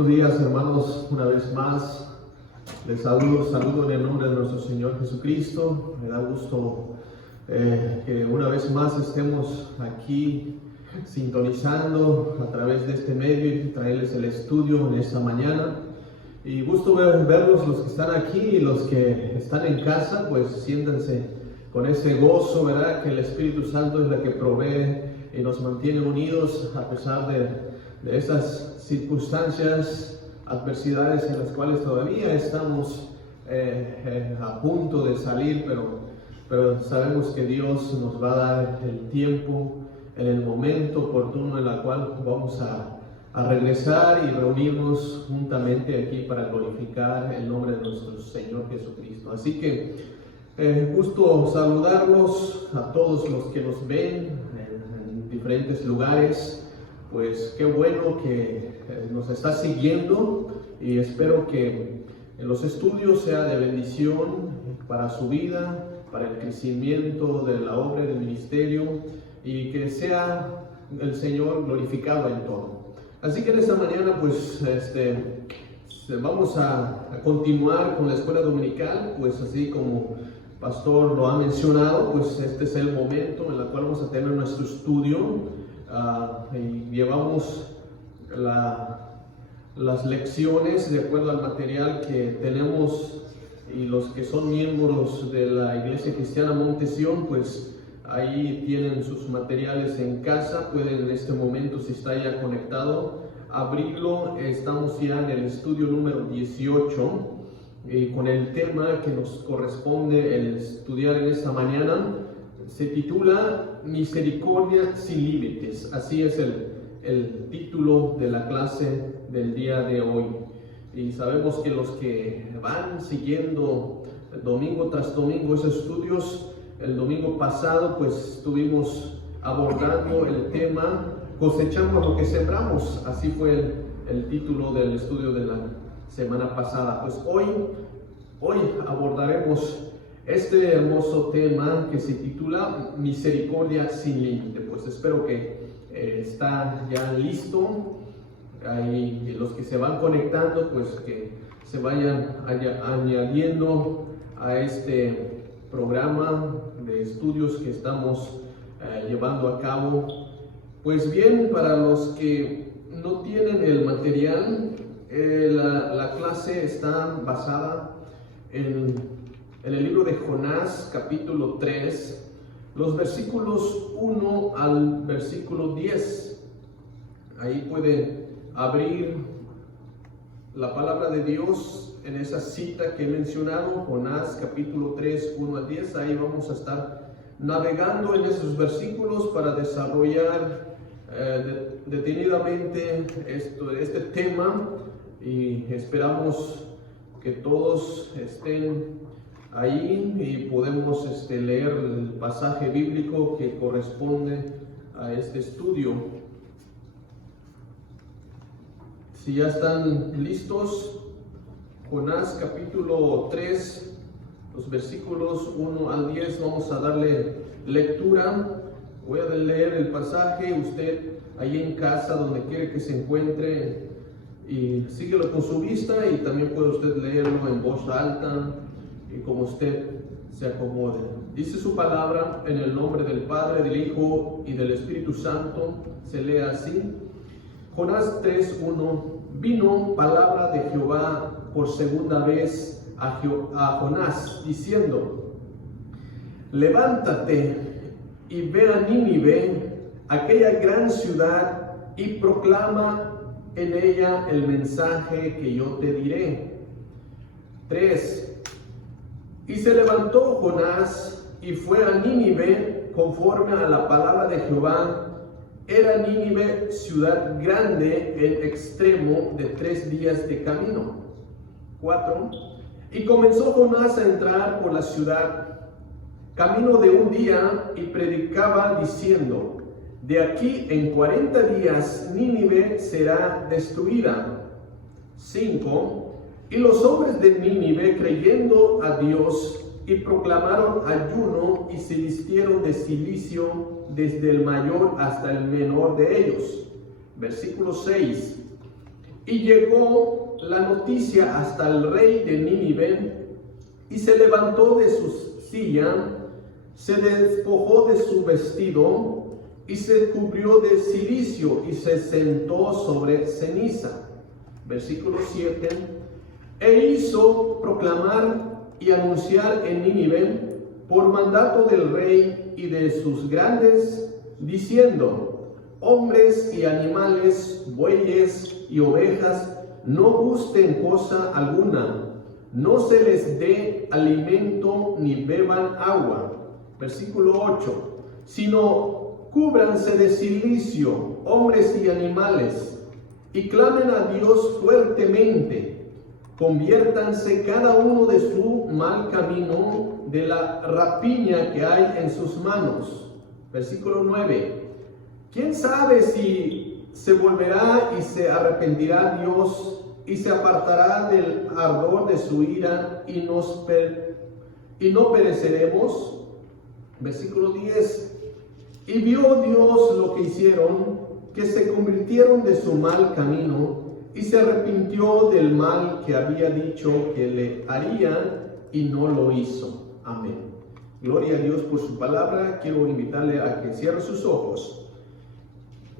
Buenos días, hermanos, una vez más. Les saludo en el nombre de nuestro Señor Jesucristo. Me da gusto que una vez más estemos aquí sintonizando a través de este medio y traerles el estudio en esta mañana. Y gusto verlos, los que están aquí y los que están en casa, pues siéntanse con ese gozo, ¿verdad? Que el Espíritu Santo es la que provee y nos mantiene unidos a pesar de esas circunstancias, adversidades en las cuales todavía estamos a punto de salir, pero sabemos que Dios nos va a dar el tiempo, en el momento oportuno en el cual vamos a regresar y reunirnos juntamente aquí para glorificar el nombre de nuestro Señor Jesucristo. Así que gusto saludarlos a todos los que nos ven en diferentes lugares. Pues qué bueno que nos está siguiendo y espero que los estudios sea de bendición para su vida, para el crecimiento de la obra del ministerio y que sea el Señor glorificado en todo. Así que en esta mañana pues vamos a continuar con la escuela dominical, pues así como Pastor lo ha mencionado, pues este es el momento en el cual vamos a tener nuestro estudio. Y llevamos las lecciones de acuerdo al material que tenemos, y los que son miembros de la Iglesia Cristiana Monte Sión, pues ahí tienen sus materiales en casa. Pueden en este momento, si está ya conectado, abrirlo. Estamos ya en el estudio número 18 con el tema que nos corresponde el estudiar en esta mañana. Se titula Misericordia sin límites. Así es el título de la clase del día de hoy. Y sabemos que los que van siguiendo domingo tras domingo esos estudios, el domingo pasado pues estuvimos abordando el tema Cosechamos lo que sembramos. Así fue el título del estudio de la semana pasada. Pues hoy abordaremos este hermoso tema que se titula Misericordia sin límite. Pues espero que está ya listo. Ahí los que se van conectando, pues que se vayan añadiendo a este programa de estudios que estamos llevando a cabo. Pues bien, para los que no tienen el material, la clase está basada en el libro de Jonás, capítulo 3, los versículos 1 al versículo 10. Ahí puede abrir la palabra de Dios en esa cita que he mencionado, Jonás, capítulo 3, 1 al 10. Ahí vamos a estar navegando en esos versículos para desarrollar detenidamente este tema, y esperamos que todos estén ahí y podemos leer el pasaje bíblico que corresponde a este estudio. Si ya están listos, Jonás capítulo 3, los versículos 1 al 10, vamos a darle lectura. Voy a leer el pasaje, usted ahí en casa, donde quiere que se encuentre, y síguelo con su vista, y también puede usted leerlo en voz alta y como usted se acomode. Dice su palabra en el nombre del Padre, del Hijo y del Espíritu Santo. Se lee así. Jonás 3:1. Vino palabra de Jehová por segunda vez a Jonás, diciendo: levántate y ve a Nínive, aquella gran ciudad, y proclama en ella el mensaje que yo te diré. 3. Y se levantó Jonás y fue a Nínive conforme a la palabra de Jehová. Era Nínive ciudad grande en extremo de 3 días de camino. 4. Y comenzó Jonás a entrar por la ciudad, camino de un día, y predicaba diciendo: de aquí en 40 días Nínive será destruida. 5. Y los hombres de Nínive, creyendo a Dios, y proclamaron ayuno, y se vistieron de cilicio desde el mayor hasta el menor de ellos. Versículo 6. Y llegó la noticia hasta el rey de Nínive, y se levantó de su silla, se despojó de su vestido, y se cubrió de cilicio, y se sentó sobre ceniza. Versículo 7. E hizo proclamar y anunciar en Nínive, por mandato del rey y de sus grandes, diciendo: hombres y animales, bueyes y ovejas, no gusten cosa alguna, no se les dé alimento ni beban agua. Versículo 8. Sino cúbranse de cilicio, hombres y animales, y clamen a Dios fuertemente. Conviértanse cada uno de su mal camino, de la rapiña que hay en sus manos. Versículo 9. ¿Quién sabe si se volverá y se arrepentirá Dios y se apartará del ardor de su ira y no pereceremos? Versículo 10. Y vio Dios lo que hicieron, que se convirtieron de su mal camino, y se arrepintió del mal que había dicho que le haría, y no lo hizo. Amén. Gloria a Dios por su palabra. Quiero invitarle a que cierre sus ojos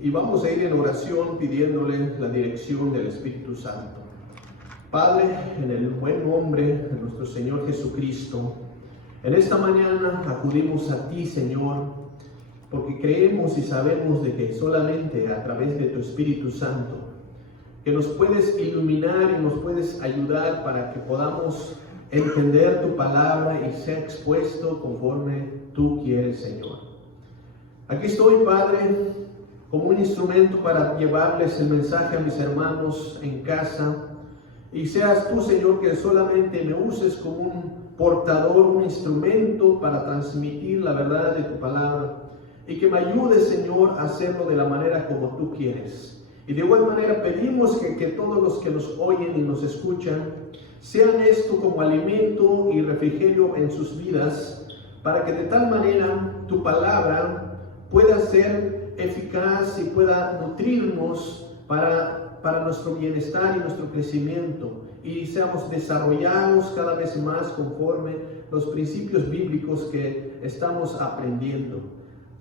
y vamos a ir en oración pidiéndole la dirección del Espíritu Santo. Padre, en el buen nombre de nuestro Señor Jesucristo, en esta mañana acudimos a ti, Señor, porque creemos y sabemos de que solamente a través de tu Espíritu Santo, que nos puedes iluminar y nos puedes ayudar para que podamos entender tu palabra y ser expuesto conforme tú quieres, Señor. Aquí estoy, Padre, como un instrumento para llevarles el mensaje a mis hermanos en casa, y seas tú, Señor, que solamente me uses como un portador, un instrumento para transmitir la verdad de tu palabra, y que me ayudes, Señor, a hacerlo de la manera como tú quieres. Y de igual manera pedimos que todos los que nos oyen y nos escuchan sean esto como alimento y refrigerio en sus vidas, para que de tal manera tu palabra pueda ser eficaz y pueda nutrirnos para nuestro bienestar y nuestro crecimiento, y seamos desarrollados cada vez más conforme los principios bíblicos que estamos aprendiendo.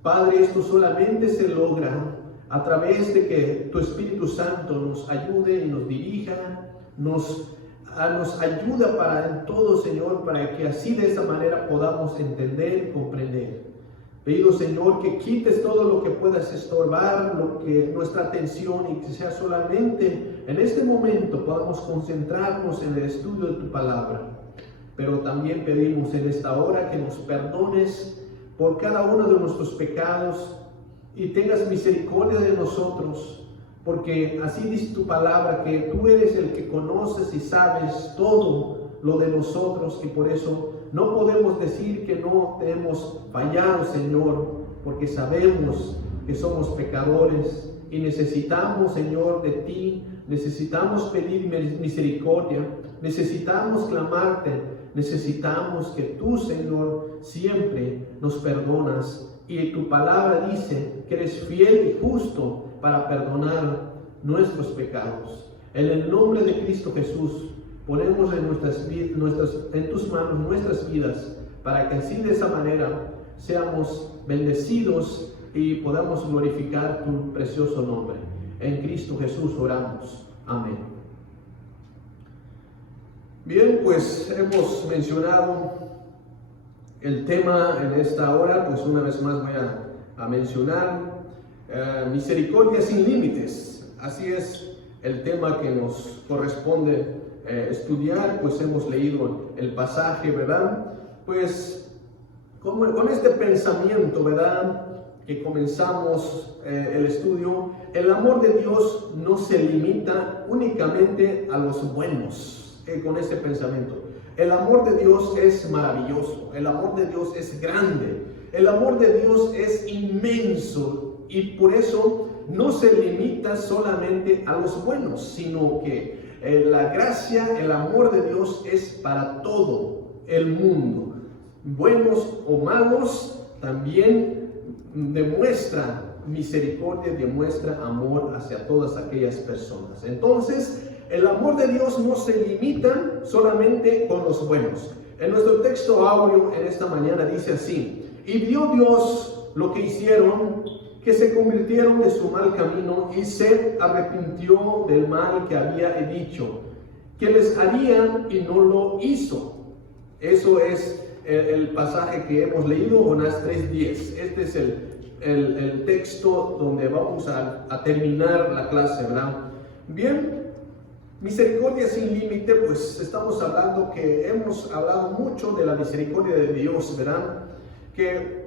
Padre, esto solamente se logra a través de que tu Espíritu Santo nos ayude y nos dirija, nos ayuda para en todo, Señor, para que así de esa manera podamos entender y comprender. Pido, Señor, que quites todo lo que puedas estorbar, nuestra atención, y que sea solamente en este momento podamos concentrarnos en el estudio de tu palabra. Pero también pedimos en esta hora que nos perdones por cada uno de nuestros pecados y tengas misericordia de nosotros, porque así dice tu palabra, que tú eres el que conoces y sabes todo lo de nosotros, y por eso no podemos decir que no te hemos fallado, Señor, porque sabemos que somos pecadores y necesitamos, Señor, de ti, necesitamos pedir misericordia, necesitamos clamarte, necesitamos que tú, Señor, siempre nos perdonas, y tu palabra dice que eres fiel y justo para perdonar nuestros pecados. En el nombre de Cristo Jesús, ponemos en tus manos nuestras vidas, para que así de esa manera seamos bendecidos y podamos glorificar tu precioso nombre. En Cristo Jesús oramos. Amén. Bien, pues hemos mencionado el tema en esta hora, pues una vez más voy a mencionar misericordia sin límites. Así es el tema que nos corresponde estudiar, pues hemos leído el pasaje, ¿verdad? Pues con este pensamiento, ¿verdad?, que comenzamos el estudio, el amor de Dios no se limita únicamente a los buenos. Con este pensamiento, el amor de Dios es maravilloso, el amor de Dios es grande, el amor de Dios es inmenso, y por eso no se limita solamente a los buenos, sino que la gracia, el amor de Dios es para todo el mundo. Buenos o malos también demuestran misericordia demuestra amor hacia todas aquellas personas. Entonces, el amor de Dios no se limita solamente con los buenos. En nuestro texto áureo en esta mañana dice así: y vio Dios lo que hicieron, que se convirtieron de su mal camino, y se arrepintió del mal que había dicho que les harían, y no lo hizo. Eso es el pasaje que hemos leído, Jonás 3:10. Este es el texto donde vamos a terminar la clase, ¿verdad? Bien, misericordia sin límite, pues estamos hablando que hemos hablado mucho de la misericordia de Dios, ¿verdad? Que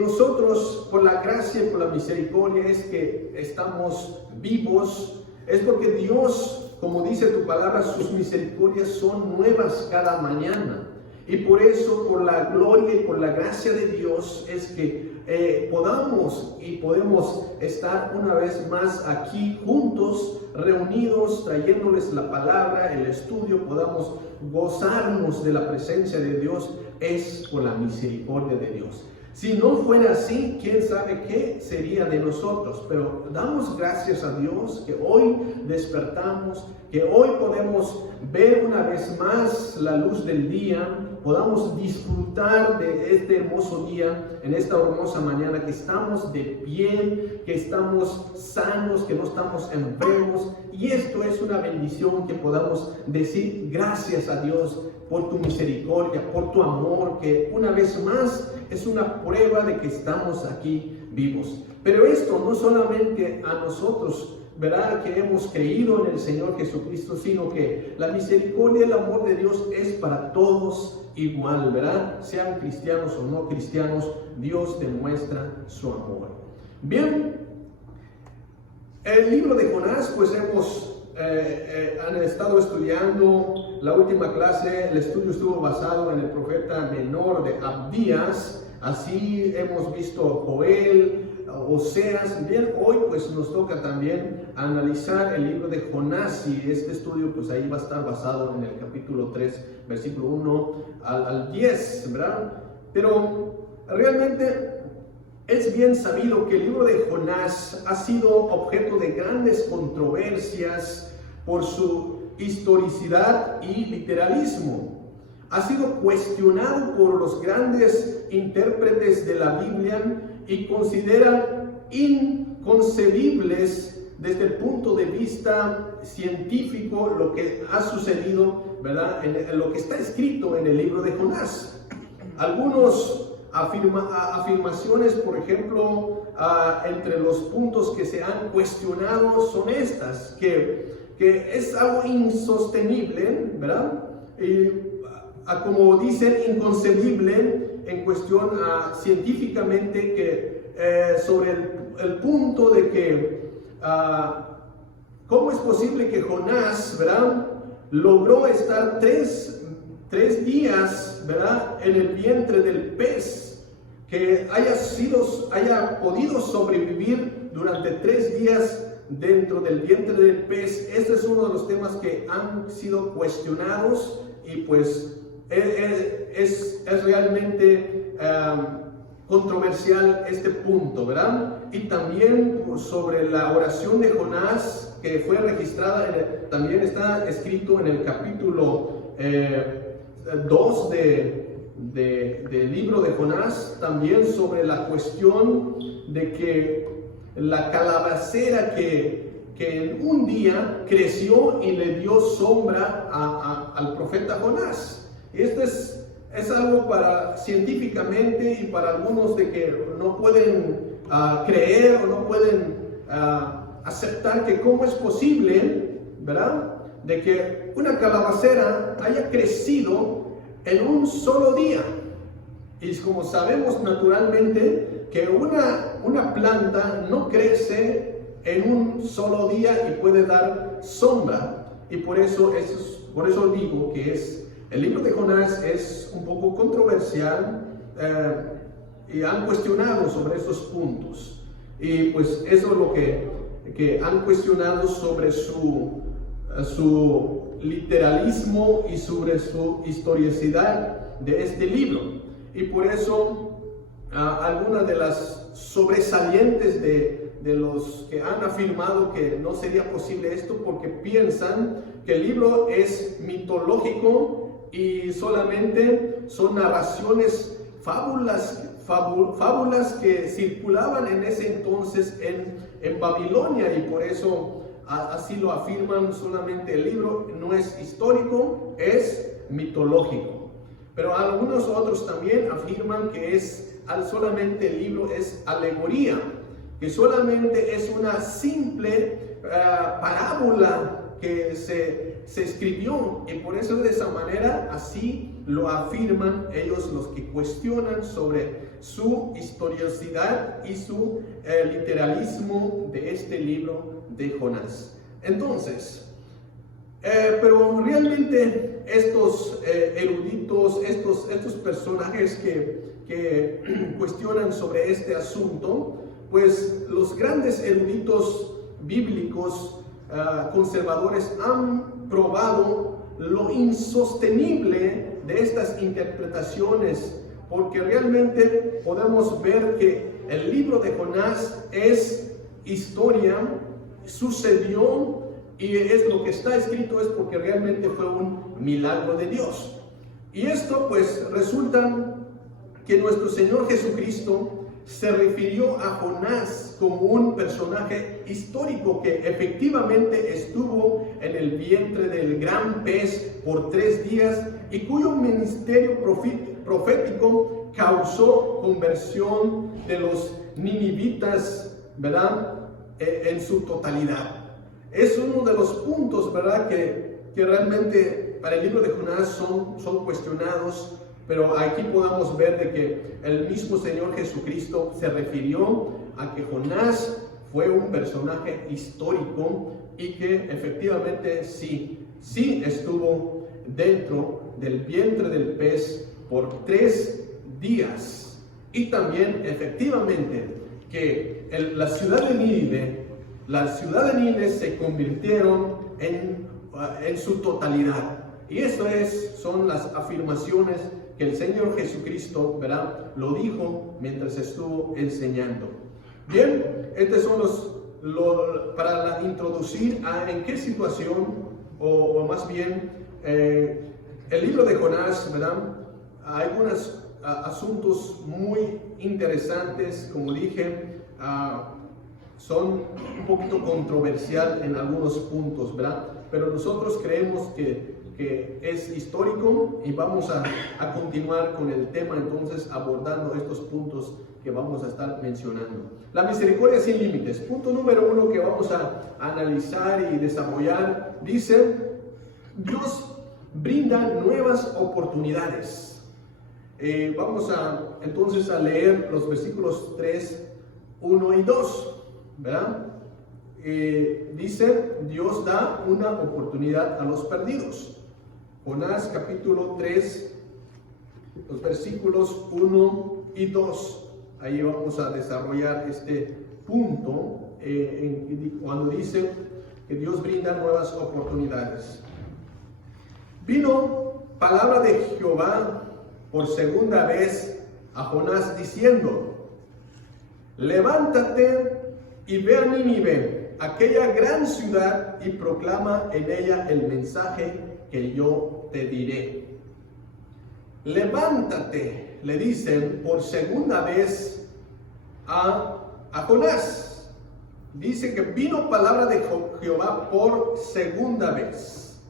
nosotros, por la gracia y por la misericordia, es que estamos vivos. Es porque Dios, como dice tu palabra, sus misericordias son nuevas cada mañana. Y por eso, por la gloria y por la gracia de Dios, es que podemos estar una vez más aquí juntos, reunidos, trayéndoles la palabra, el estudio, podamos gozarnos de la presencia de Dios, es por la misericordia de Dios. Si no fuera así, quién sabe qué sería de nosotros. Pero damos gracias a Dios que hoy despertamos, que hoy podemos ver una vez más la luz del día, podamos disfrutar de este hermoso día, en esta hermosa mañana, que estamos de bien, que estamos sanos, que no estamos enfermos. Y esto es una bendición, que podamos decir gracias a Dios por tu misericordia, por tu amor, que una vez más es una prueba de que estamos aquí vivos. Pero esto no solamente a nosotros, ¿verdad?, que hemos creído en el Señor Jesucristo, sino que la misericordia y el amor de Dios es para todos igual, ¿verdad? Sean cristianos o no cristianos, Dios demuestra su amor. Bien, el libro de Jonás, pues han estado estudiando la última clase. El estudio estuvo basado en el profeta menor de Abdías. Así hemos visto Joel, Oseas. Bien, hoy pues nos toca también analizar el libro de Jonás, y este estudio pues ahí va a estar basado en el capítulo 3, versículo 1 al 10, ¿verdad? Pero realmente es bien sabido que el libro de Jonás ha sido objeto de grandes controversias por su historicidad y literalismo. Ha sido cuestionado por los grandes intérpretes de la Biblia y consideran inconcebibles desde el punto de vista científico lo que ha sucedido, ¿verdad?, en lo que está escrito en el libro de Jonás. Algunos afirmaciones, por ejemplo, entre los puntos que se han cuestionado son estas, que es algo insostenible, ¿verdad? Como dicen, inconcebible en cuestión científicamente, que sobre el punto de que ¿cómo es posible que Jonás, ¿verdad?, logró estar tres días, ¿verdad?, en el vientre del pez, que haya podido sobrevivir durante 3 días dentro del vientre del pez? Este es uno de los temas que han sido cuestionados, y pues es realmente controversial este punto, ¿verdad? Y también sobre la oración de Jonás, que fue registrada, también está escrito en el capítulo 2 del libro de Jonás, también sobre la cuestión de que la calabacera que en un día creció y le dio sombra al profeta Jonás. Esto es algo para científicamente, y para algunos de que no pueden creer o no pueden aceptar que cómo es posible, ¿verdad?, de que una calabacera haya crecido en un solo día. Y como sabemos naturalmente que una planta no crece en un solo día y puede dar sombra, y por eso digo que el libro de Jonás es un poco controversial, y han cuestionado sobre esos puntos. Y pues eso es lo que han cuestionado sobre su literalismo y sobre su historicidad de este libro. Y por eso algunas de las sobresalientes de los que han afirmado que no sería posible esto porque piensan que el libro es mitológico y solamente son narraciones, fábulas que circulaban en ese entonces en Babilonia, y por eso así lo afirman. Solamente el libro no es histórico, es mitológico. Pero algunos otros también afirman que solamente el libro es alegoría, que solamente es una simple parábola que se escribió, y por eso de esa manera así lo afirman ellos, los que cuestionan sobre su historicidad y su literalismo de este libro de Jonás. Entonces, pero realmente estos eruditos, estos personajes que cuestionan sobre este asunto, pues los grandes eruditos bíblicos conservadores han probado lo insostenible de estas interpretaciones, porque realmente podemos ver que el libro de Jonás es historia, sucedió, y es lo que está escrito es porque realmente fue un milagro de Dios. Y esto pues resulta que nuestro Señor Jesucristo se refirió a Jonás como un personaje histórico que efectivamente estuvo en el vientre del gran pez por 3 días y cuyo ministerio profético causó conversión de los ninivitas, ¿verdad?, en su totalidad. Es uno de los puntos, ¿verdad?, que realmente para el libro de Jonás son cuestionados. Pero aquí podemos ver de que el mismo Señor Jesucristo se refirió a que Jonás fue un personaje histórico y que efectivamente sí estuvo dentro del vientre del pez por 3 días. Y también efectivamente que la ciudad de Nínive se convirtieron en su totalidad. Y eso son las afirmaciones que el Señor Jesucristo, ¿verdad?, lo dijo mientras estuvo enseñando. Bien, estos son para introducir en qué situación, o más bien, el libro de Jonás, ¿verdad? Hay algunos asuntos muy interesantes, como dije, son un poquito controversial en algunos puntos, ¿verdad? Pero nosotros creemos que es histórico y vamos a continuar con el tema, entonces, abordando estos puntos que vamos a estar mencionando. La misericordia sin límites. Punto número 1 que vamos a analizar y desarrollar, dice: Dios brinda nuevas oportunidades. Vamos entonces a leer los versículos 3, 1 y 2, ¿verdad? Dice: Dios da una oportunidad a los perdidos. Jonás capítulo 3, los versículos 1 y 2. Ahí vamos a desarrollar este punto cuando dice que Dios brinda nuevas oportunidades. Vino palabra de Jehová por segunda vez a Jonás diciendo: levántate y ve a Nínive, aquella gran ciudad, y proclama en ella el mensaje que yo te diré. Levántate, le dicen por segunda vez a Jonás. Dice que vino palabra de Jehová por segunda vez.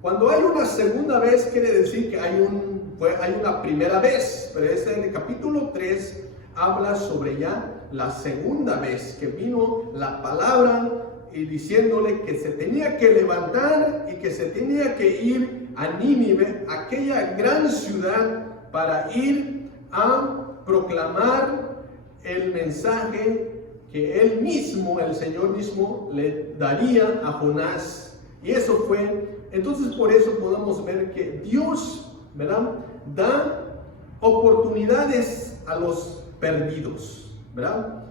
Cuando hay una segunda vez, quiere decir que hay una primera vez. Pero en el capítulo 3 habla sobre ya la segunda vez que vino la palabra y diciéndole que se tenía que levantar y que se tenía que ir a Nínive, aquella gran ciudad, para ir a proclamar el mensaje que él mismo, el Señor mismo, le daría a Jonás. Y eso fue, entonces por eso podemos ver que Dios, ¿verdad?, da oportunidades a los perdidos, ¿verdad?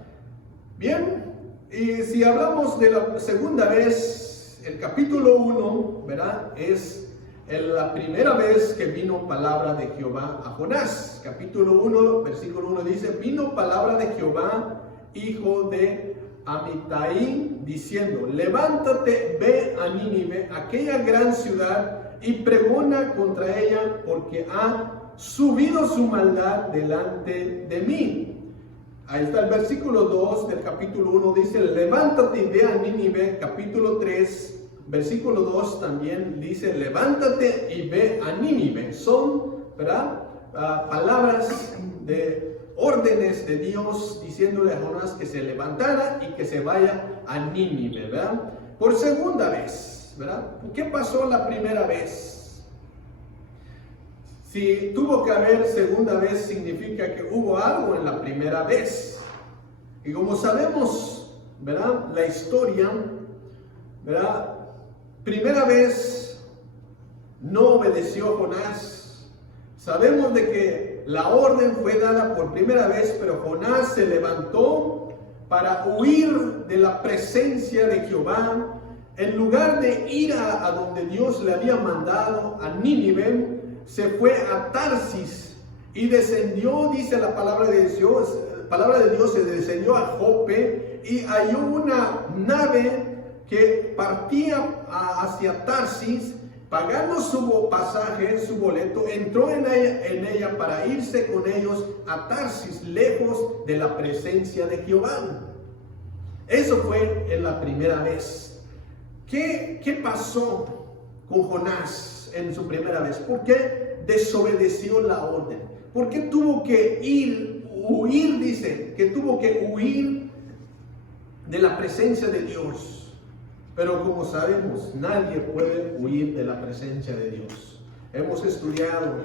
Bien. Y si hablamos de la segunda vez, el capítulo 1, ¿verdad?, es en la primera vez que vino palabra de Jehová a Jonás. Capítulo 1, versículo 1 dice: vino palabra de Jehová, hijo de Amitai, diciendo: levántate, ve a Nínive, aquella gran ciudad, y pregona contra ella, porque ha subido su maldad delante de mí. Ahí está el versículo 2 del capítulo 1, dice: levántate y ve a Nínive. Capítulo 3, versículo 2 también dice: levántate y ve a Nínive. Son, ¿verdad?, palabras de órdenes de Dios diciéndole a Jonás que se levantara y que se vaya a Nínive, ¿verdad? Por segunda vez, ¿verdad? ¿Qué pasó la primera vez? Si tuvo que haber segunda vez, significa que hubo algo en la primera vez. Y como sabemos, ¿verdad?, la historia, ¿verdad?, primera vez no obedeció Jonás. Sabemos de que la orden fue dada por primera vez, pero Jonás se levantó para huir de la presencia de Jehová. En lugar de ir a donde Dios le había mandado, a Nínive, se fue a Tarsis y descendió, dice la palabra de Dios, se descendió a Jope y halló una nave que partía hacia Tarsis. Pagando su pasaje, su boleto, entró en ella para irse con ellos a Tarsis, lejos de la presencia de Jehová. Eso fue en la primera vez. ¿Qué pasó con Jonás en su primera vez? ¿Por qué desobedeció la orden? ¿Por qué tuvo que huir? Dice que tuvo que huir de la presencia de Dios. Pero como sabemos, nadie puede huir de la presencia de Dios. Hemos estudiado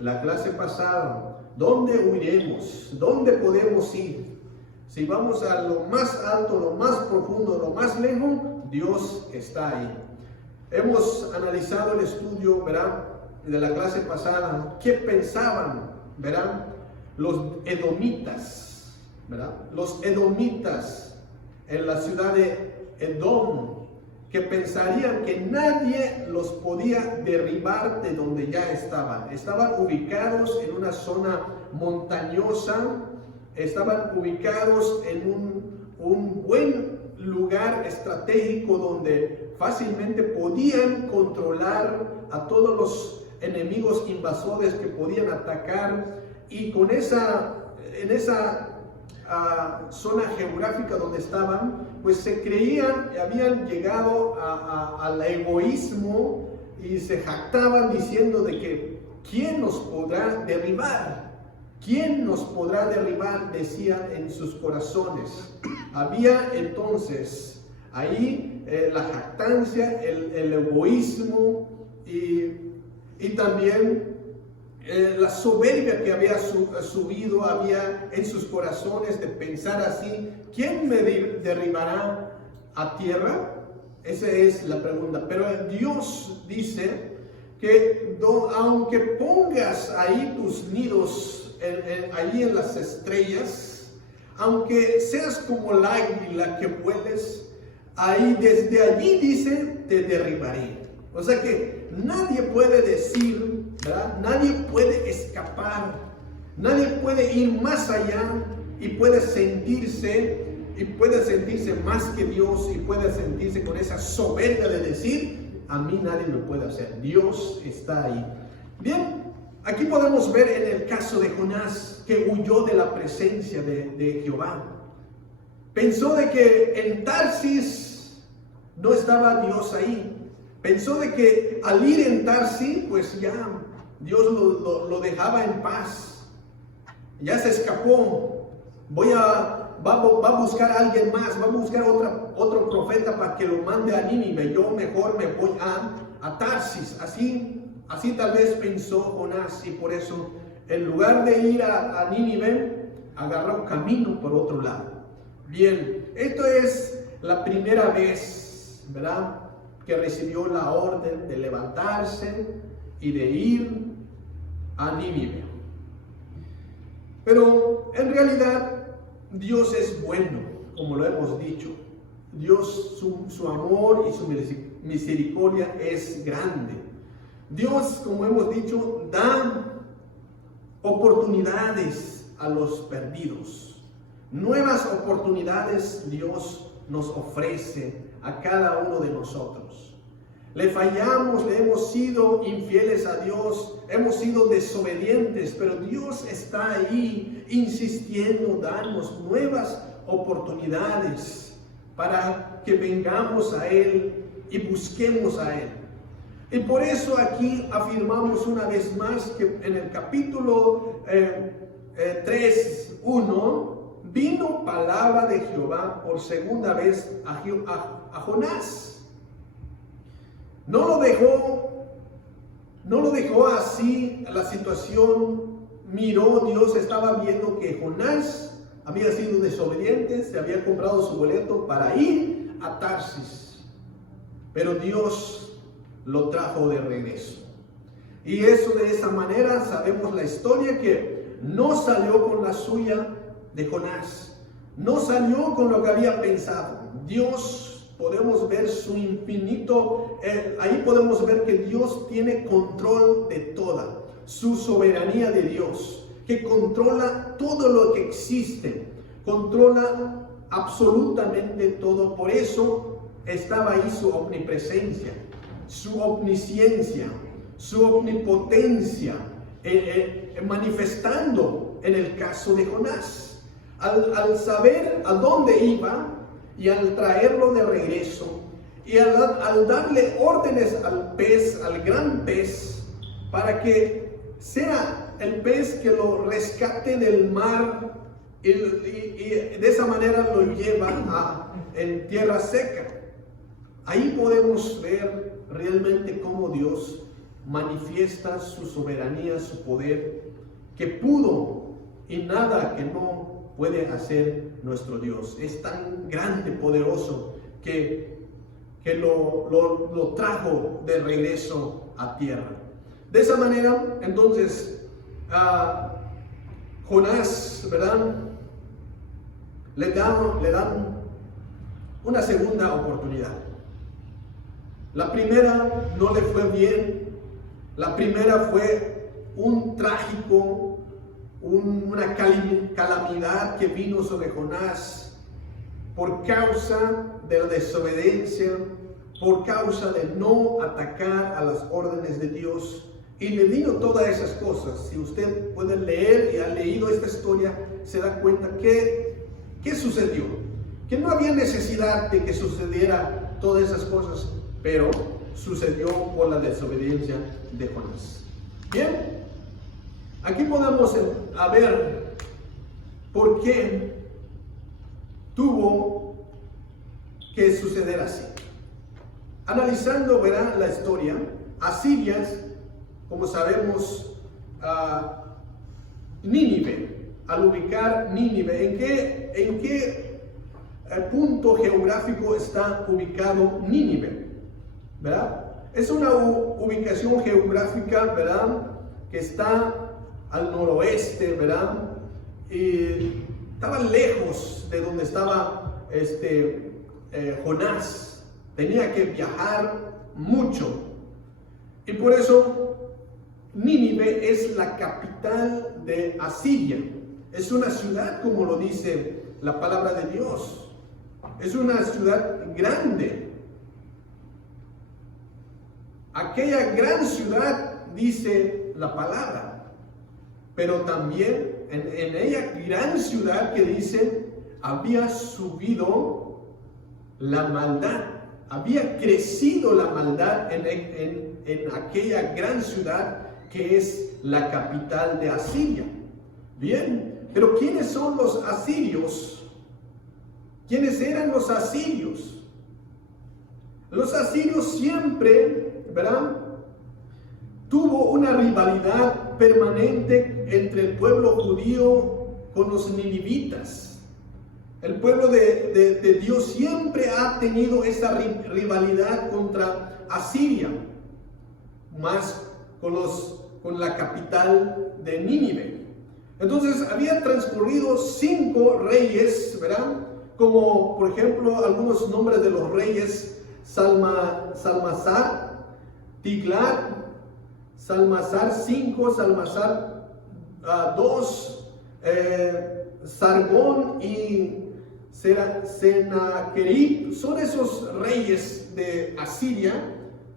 la clase pasada, ¿dónde huiremos? ¿Dónde podemos ir? Si vamos a lo más alto, lo más profundo, lo más lejos, Dios está ahí. Hemos analizado el estudio, ¿verdad?, de la clase pasada. ¿Qué pensaban, verdad, los edomitas, ¿verdad? Los edomitas en la ciudad de Edom, que pensarían que nadie los podía derribar de donde ya estaban. Estaban ubicados en una zona montañosa, estaban ubicados en un buen lugar estratégico donde fácilmente podían controlar a todos los enemigos invasores que podían atacar, y en esa zona geográfica donde estaban, pues se creían, habían llegado al egoísmo y se jactaban diciendo de que ¿quién nos podrá derribar? ¿Quién nos podrá derribar?, decían en sus corazones. Había entonces ahí la jactancia, el egoísmo y también la soberbia que había subido había en sus corazones de pensar así: ¿quién me derribará a tierra? Esa es la pregunta. Pero Dios dice que aunque pongas ahí tus nidos allí en las estrellas, aunque seas como el águila que vueles, ahí desde allí dice te derribaré. O sea que nadie puede decir, ¿verdad?, nadie puede escapar, nadie puede ir más allá y puede sentirse más que Dios, y puede sentirse con esa soberbia de decir: a mí nadie me puede hacer, Dios está ahí. Bien, aquí podemos ver en el caso de Jonás que huyó de la presencia de Jehová. Pensó de que en Tarsis no estaba Dios ahí. Pensó de que al ir en Tarsis, pues ya Dios lo dejaba en paz. Ya se escapó. Va a buscar a alguien más, va a buscar otro profeta para que lo mande a Nínive. Yo mejor me voy a Tarsis. Así tal vez pensó Jonás, y por eso, en lugar de ir a Nínive, agarró camino por otro lado. Bien, esto es la primera vez, ¿verdad?, que recibió la orden de levantarse y de ir a Nínive. Pero en realidad Dios es bueno, como lo hemos dicho. Dios, su amor y su misericordia es grande. Dios, como hemos dicho, da oportunidades a los perdidos. Nuevas oportunidades Dios nos ofrece a cada uno de nosotros. Le fallamos, le hemos sido infieles a Dios, hemos sido desobedientes, pero Dios está ahí insistiendo, darnos nuevas oportunidades para que vengamos a Él y busquemos a Él. Y por eso aquí afirmamos una vez más que en el capítulo 3:1 vino palabra de Jehová por segunda vez a Jonás. No lo dejó así la situación. Miró, Dios estaba viendo que Jonás había sido desobediente, se había comprado su boleto para ir a Tarsis, pero Dios lo trajo de regreso. Y eso, de esa manera sabemos la historia, que no salió con la suya de Jonás, no salió con lo que había pensado. Dios, podemos ver su infinito, ahí podemos ver que Dios tiene control de toda, su soberanía de Dios, que controla todo lo que existe, controla absolutamente todo. Por eso estaba ahí su omnipresencia, su omnisciencia, su omnipotencia, manifestando en el caso de Jonás. Al saber a dónde iba y al traerlo de regreso y al darle órdenes al pez, al gran pez, para que sea el pez que lo rescate del mar y de esa manera lo lleva en tierra seca. Ahí podemos ver realmente cómo Dios manifiesta su soberanía, su poder, que pudo y nada que no puede hacer nuestro Dios. Es tan grande, poderoso, que lo trajo de regreso a tierra. De esa manera, entonces, Jonás, ¿verdad?, le dan una segunda oportunidad. La primera no le fue bien. La primera fue un trágico, una calamidad que vino sobre Jonás por causa de la desobediencia, por causa de no atacar a las órdenes de Dios. Y le vino todas esas cosas. Si usted puede leer y ha leído esta historia, se da cuenta que ¿qué sucedió? Que no había necesidad de que sucediera todas esas cosas, pero sucedió por la desobediencia de Jonás. Bien, aquí podemos ver por qué tuvo que suceder así. Analizando, verán, la historia, Asiria, como sabemos, Nínive, al ubicar Nínive, ¿en qué punto geográfico está ubicado Nínive? ¿Verdad? Es una ubicación geográfica, ¿verdad?, que está al noroeste, ¿verdad? Y estaba lejos de donde estaba Jonás. Tenía que viajar mucho. Y por eso Nínive es la capital de Asiria. Es una ciudad, como lo dice la palabra de Dios. Es una ciudad grande. Aquella gran ciudad, dice la palabra, pero también en ella gran ciudad que dice, había subido la maldad, había crecido la maldad en aquella gran ciudad que es la capital de Asiria. Bien, pero ¿quiénes son los asirios? ¿Quiénes eran los asirios? Los asirios siempre, ¿verdad?, tuvo una rivalidad permanente entre el pueblo judío con los ninivitas. El pueblo de Dios siempre ha tenido esa rivalidad contra Asiria, más con la capital de Nínive. Entonces había transcurrido 5 reyes, ¿verdad? Como por ejemplo algunos nombres de los reyes: Salmasar, Tiglat, Salmasar 5, Salmasar 2, Sargón y Sennacherib son esos reyes de Asiria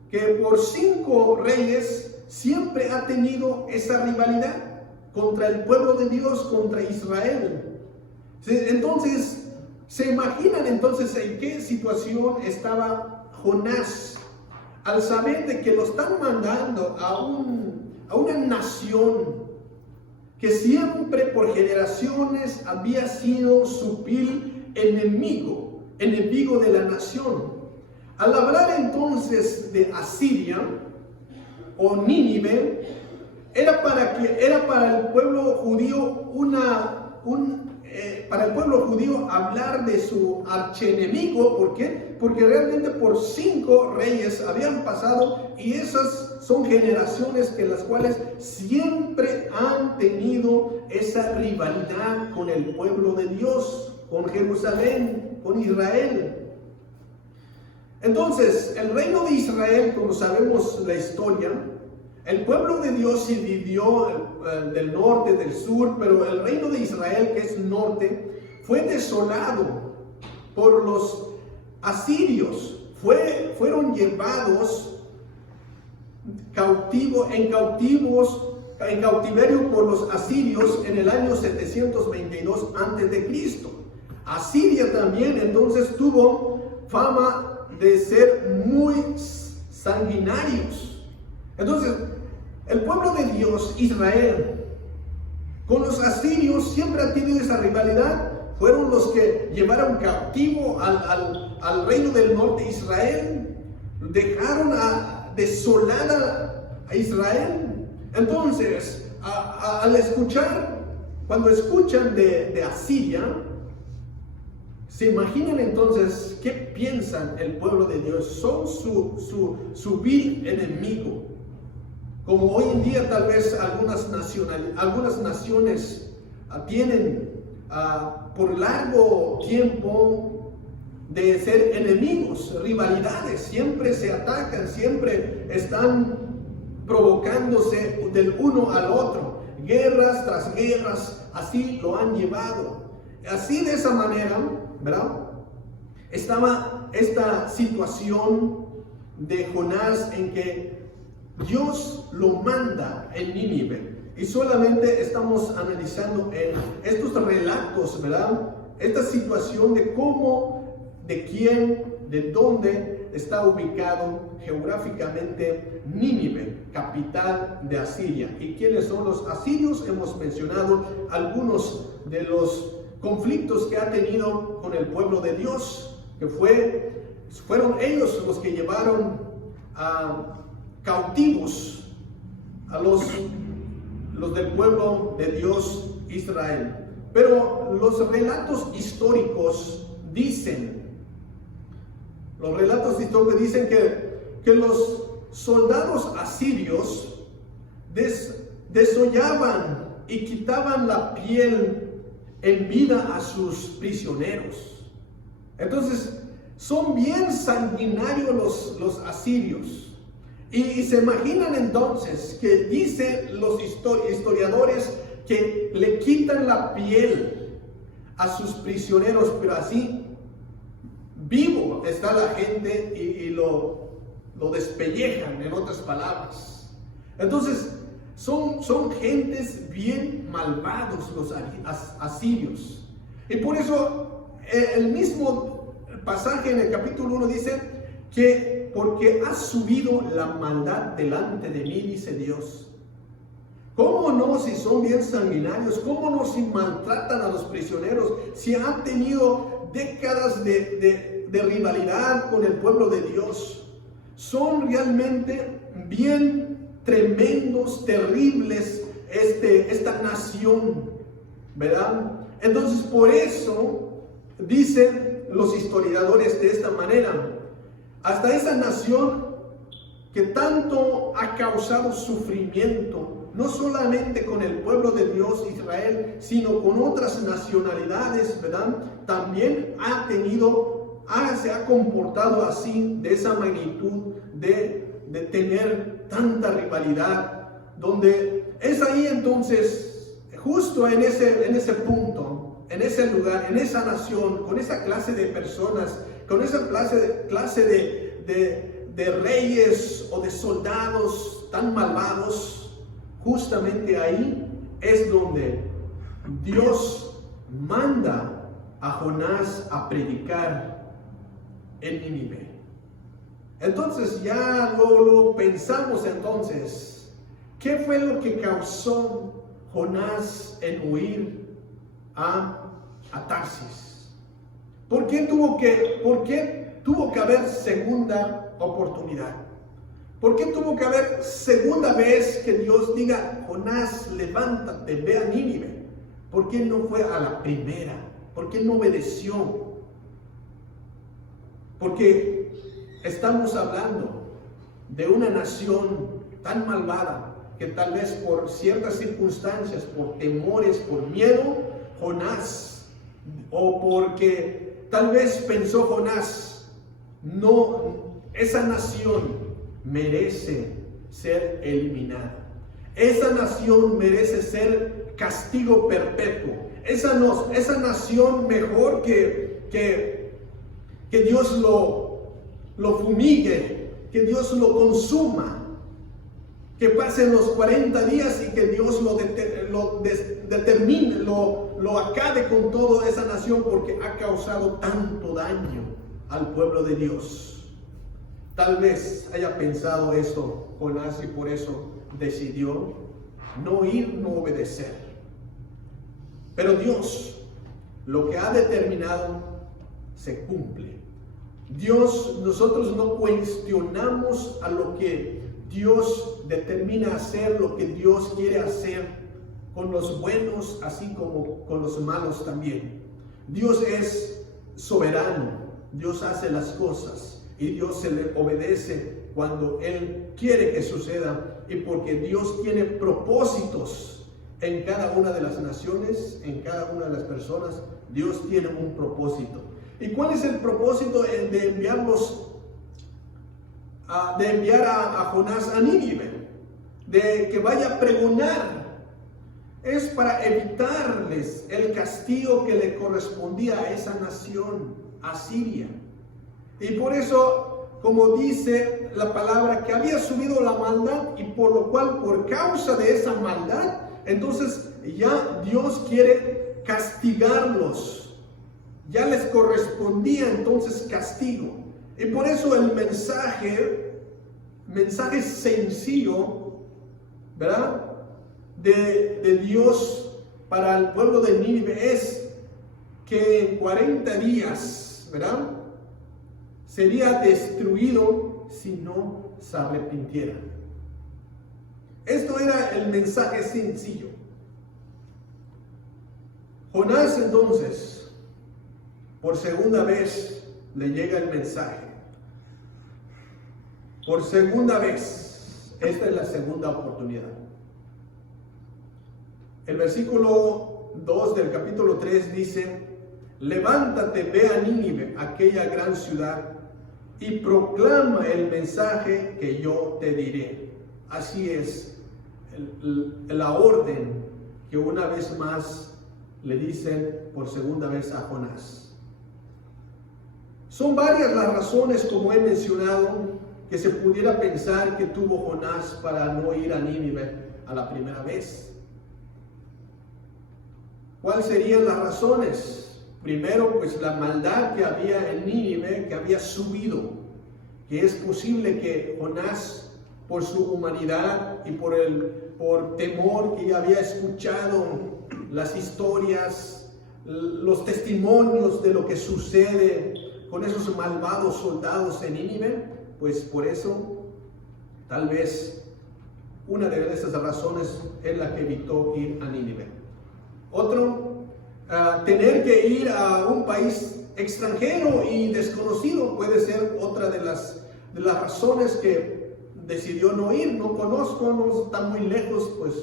que por 5 reyes siempre ha tenido esa rivalidad contra el pueblo de Dios, contra Israel. Entonces, ¿se imaginan entonces en qué situación estaba Jonás al saber de que lo están mandando a una nación que siempre por generaciones había sido su vil enemigo de la nación? Al hablar entonces de Asiria o Nínive, era para el pueblo judío para el pueblo judío hablar de su archienemigo. ¿Por qué? Porque realmente por 5 reyes habían pasado y esas son generaciones que las cuales siempre han tenido esa rivalidad con el pueblo de Dios, con Jerusalén, con Israel. Entonces, el reino de Israel, como sabemos la historia, el pueblo de Dios se dividió del norte, del sur, pero el reino de Israel, que es norte, fue desolado por los asirios. Fueron llevados en cautiverio por los asirios en el año 722 a.C. Asiria también entonces tuvo fama de ser muy sanguinarios. Entonces, el pueblo de Dios, Israel, con los asirios siempre ha tenido esa rivalidad. Fueron los que llevaron cautivo al reino del norte, Israel. Dejaron desolada a Israel. Entonces, cuando escuchan de Asiria, ¿se imaginan entonces qué piensan el pueblo de Dios? Son su vil enemigo. Como hoy en día tal vez algunas naciones tienen por largo tiempo de ser enemigos, rivalidades, siempre se atacan, siempre están provocándose del uno al otro, guerras tras guerras, así lo han llevado. Así de esa manera, ¿verdad? Estaba esta situación de Jonás en que Dios lo manda en Nínive. Y solamente estamos analizando en estos relatos, ¿verdad? Esta situación de cómo, de quién, de dónde está ubicado geográficamente Nínive, capital de Asiria. ¿Y quiénes son los asirios? Hemos mencionado algunos de los conflictos que ha tenido con el pueblo de Dios, que fueron ellos los que llevaron cautivos a los del pueblo de Dios, Israel. Pero los relatos históricos dicen que los soldados asirios desollaban y quitaban la piel en vida a sus prisioneros. Entonces, son bien sanguinarios los asirios. Y se imaginan entonces que dicen los historiadores que le quitan la piel a sus prisioneros, pero así vivo está la gente y lo despellejan, en otras palabras. Entonces son gentes bien malvados los asirios. Y por eso el mismo pasaje en el capítulo 1 dice que porque ha subido la maldad delante de mí, dice Dios. ¿Cómo no, si son bien sanguinarios? ¿Cómo no, si maltratan a los prisioneros? Si han tenido décadas de rivalidad con el pueblo de Dios. Son realmente bien tremendos, terribles esta nación, ¿verdad? Entonces, por eso dicen los historiadores de esta manera: hasta esa nación que tanto ha causado sufrimiento, no solamente con el pueblo de Dios, Israel, sino con otras nacionalidades, ¿verdad? También se ha comportado así, de esa magnitud de tener tanta rivalidad donde es ahí entonces, justo en ese punto, en ese lugar, en esa nación, con esa clase de personas, con esa clase de reyes o de soldados tan malvados, justamente ahí es donde Dios manda a Jonás a predicar en Nínive. Entonces ya lo pensamos entonces, ¿qué fue lo que causó Jonás en huir a Tarsis? ¿Por qué tuvo que haber segunda oportunidad? ¿Por qué tuvo que haber segunda vez que Dios diga, Jonás, levántate, ve a Nínive? ¿Por qué no fue a la primera? ¿Por qué no obedeció? Porque estamos hablando de una nación tan malvada que tal vez por ciertas circunstancias, por temores, por miedo, Jonás, o porque tal vez pensó Jonás, no, esa nación merece ser eliminada. Esa nación merece ser castigo perpetuo. Esa nación mejor que Dios lo fumigue, que Dios lo consuma, que pasen los 40 días y que Dios lo determine, lo acabe con toda esa nación, porque ha causado tanto daño al pueblo de Dios. Tal vez haya pensado eso Jonás y por eso decidió no ir, no obedecer. Pero Dios, lo que ha determinado, se cumple. Dios, nosotros no cuestionamos a lo que Dios determina hacer, lo que Dios quiere hacer con los buenos, así como con los malos también. Dios es soberano, Dios hace las cosas y Dios se le obedece cuando Él quiere que suceda, y porque Dios tiene propósitos en cada una de las naciones, en cada una de las personas. Dios tiene un propósito. ¿Y cuál es el propósito de enviar a Jonás a Nínive? De que vaya a pregonar. Es para evitarles el castigo que le correspondía a esa nación, a Siria. Y por eso, como dice la palabra, que había subido la maldad, y por lo cual, por causa de esa maldad, entonces ya Dios quiere castigarlos. Ya les correspondía entonces castigo. Y por eso el mensaje sencillo, ¿verdad?, de Dios para el pueblo de Nínive es que en 40 días, ¿verdad?, sería destruido si no se arrepintieran. Esto era el mensaje sencillo. Jonás entonces, por segunda vez, le llega el mensaje. Por segunda vez, esta es la segunda oportunidad. El versículo 2 del capítulo 3 dice: levántate, ve a Nínive, aquella gran ciudad, y proclama el mensaje que yo te diré. Así es la orden que una vez más le dicen por segunda vez a Jonás. Son varias las razones, como he mencionado, que se pudiera pensar que tuvo Jonás para no ir a Nínive a la primera vez. ¿Cuáles serían las razones? Primero, pues la maldad que había en Nínive, que había subido, que es posible que Jonás, por su humanidad y por temor que ya había escuchado las historias, los testimonios de lo que sucede con esos malvados soldados en Nínive, pues por eso, tal vez una de esas razones es la que evitó ir a Nínive. Otro, tener que ir a un país extranjero y desconocido puede ser otra de las razones que decidió no ir. No conozco, no está muy lejos, pues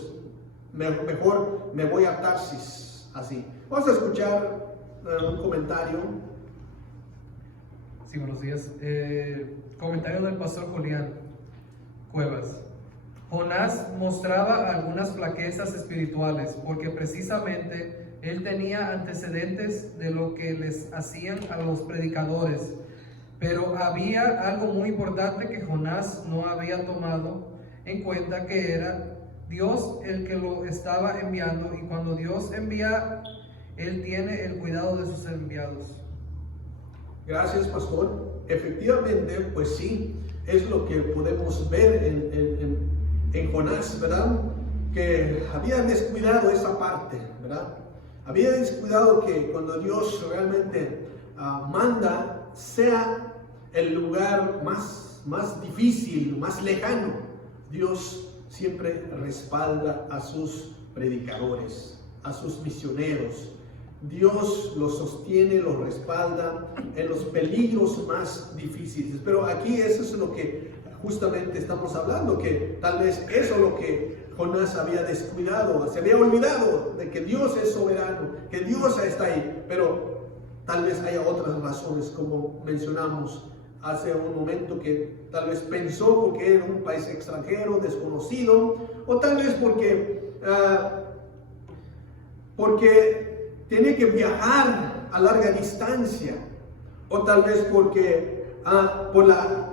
mejor me voy a Tarsis. Así. Vamos a escuchar un comentario. Sí, buenos días. Comentario del pastor Julián Cuevas. Jonás mostraba algunas flaquezas espirituales porque precisamente él tenía antecedentes de lo que les hacían a los predicadores. Pero había algo muy importante que Jonás no había tomado en cuenta, que era Dios el que lo estaba enviando, y cuando Dios envía, Él tiene el cuidado de sus enviados. Gracias, pastor. Efectivamente, pues sí, es lo que podemos ver en Jonás, ¿verdad? Que había descuidado esa parte, ¿verdad? Había descuidado que cuando Dios realmente manda, sea el lugar más difícil, más lejano, Dios siempre respalda a sus predicadores, a sus misioneros. Dios los sostiene, los respalda en los peligros más difíciles. Pero aquí eso es lo que justamente estamos hablando, que tal vez eso es lo que Jonás había descuidado, se había olvidado de que Dios es soberano, que Dios está ahí. Pero tal vez haya otras razones, como mencionamos hace un momento, que tal vez pensó porque era un país extranjero, desconocido, o tal vez porque tiene que viajar a larga distancia, o tal vez porque por la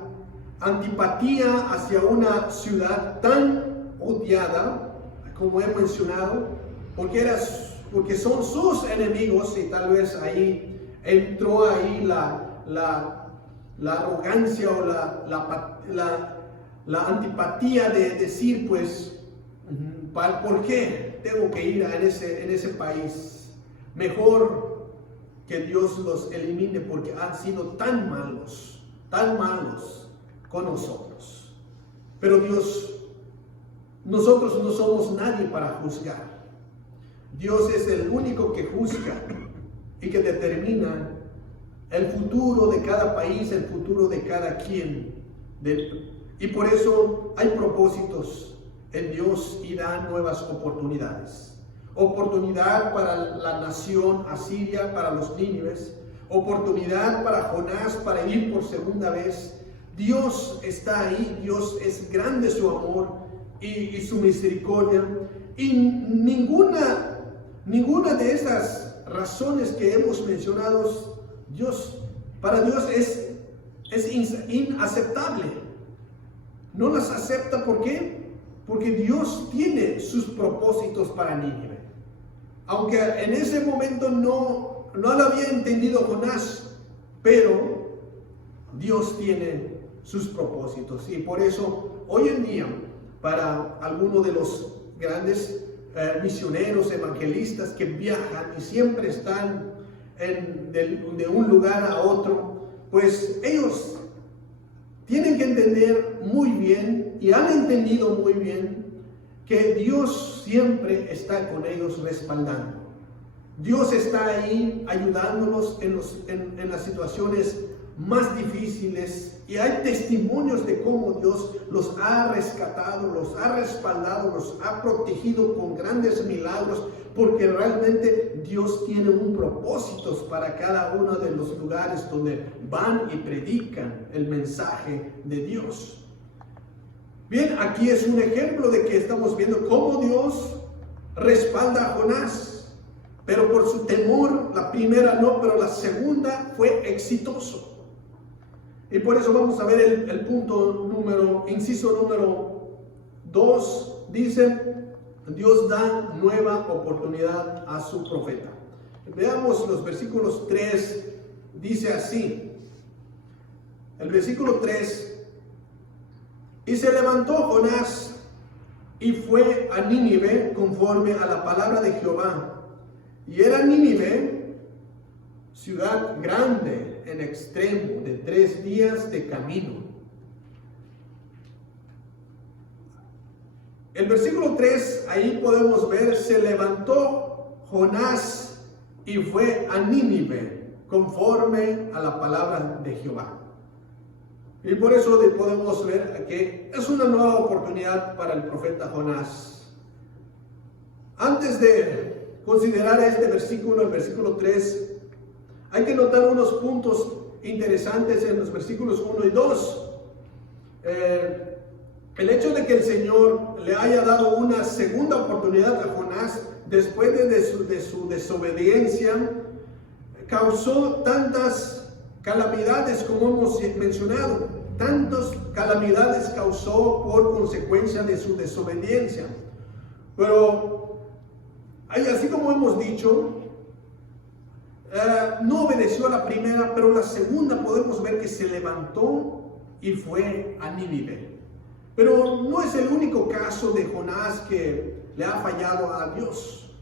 antipatía hacia una ciudad tan odiada, como he mencionado, porque son sus enemigos, y tal vez ahí entró ahí la arrogancia o la antipatía de decir, pues, ¿por qué tengo que ir en ese país? Mejor que Dios los elimine, porque han sido tan malos con nosotros. Pero nosotros no somos nadie para juzgar. Dios es el único que juzga y que determina el futuro de cada país, el futuro de cada quien. Y por eso hay propósitos en Dios y da nuevas oportunidades. Oportunidad para la nación asiria, para los nínives. Oportunidad para Jonás para ir por segunda vez. Dios está ahí, Dios es grande su amor y su misericordia. Y ninguna de estas razones que hemos mencionado, para Dios es inaceptable. No las acepta. ¿Por qué? Porque Dios tiene sus propósitos para Nínive. Aunque en ese momento no lo había entendido Jonás, pero Dios tiene sus propósitos. Y por eso hoy en día, para algunos de los grandes misioneros, evangelistas que viajan y siempre están de un lugar a otro, pues ellos tienen que entender muy bien, y han entendido muy bien, que Dios siempre está con ellos respaldando. Dios está ahí ayudándolos en las situaciones más difíciles, y hay testimonios de cómo Dios los ha rescatado, los ha respaldado, los ha protegido con grandes milagros, porque realmente Dios tiene un propósito para cada uno de los lugares donde van y predican el mensaje de Dios. Bien, aquí es un ejemplo de que estamos viendo cómo Dios respalda a Jonás, pero por su temor, la primera no, pero la segunda fue exitoso. Y por eso vamos a ver el punto inciso número 2, dice: Dios da nueva oportunidad a su profeta. Veamos los versículos 3, dice así, el versículo 3: y se levantó Jonás y fue a Nínive conforme a la palabra de Jehová. Y era Nínive ciudad grande en extremo, de 3 días de camino. El versículo 3, ahí podemos ver: se levantó Jonás y fue a Nínive conforme a la palabra de Jehová. Y por eso podemos ver que es una nueva oportunidad para el profeta Jonás. Antes de considerar este versículo, el versículo 3, hay que notar unos puntos interesantes en los versículos 1 y 2. El hecho de que el Señor le haya dado una segunda oportunidad a Jonás después de su desobediencia causó tantas calamidades como hemos mencionado. Tantas calamidades causó por consecuencia de su desobediencia. Pero así como hemos dicho, no obedeció a la primera, pero la segunda podemos ver que se levantó y fue a Nínive. Pero no es el único caso de Jonás que le ha fallado a Dios.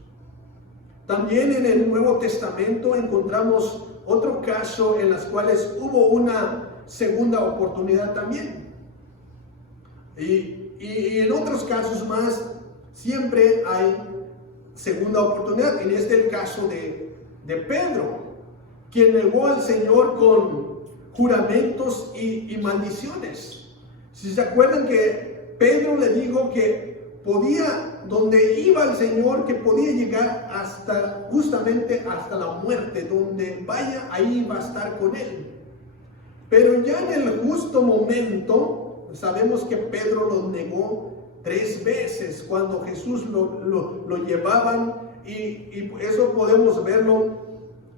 También en el Nuevo Testamento encontramos otro caso en los cuales hubo una segunda oportunidad también. Y en otros casos más siempre hay segunda oportunidad. En este el caso de Pedro, quien negó al Señor con juramentos y maldiciones. Si se acuerdan que Pedro le dijo que podía, donde iba el Señor, que podía llegar justamente hasta la muerte, donde vaya, ahí va a estar con él. Pero ya en el justo momento, sabemos que Pedro lo negó 3 veces cuando Jesús lo llevaban, y eso podemos verlo,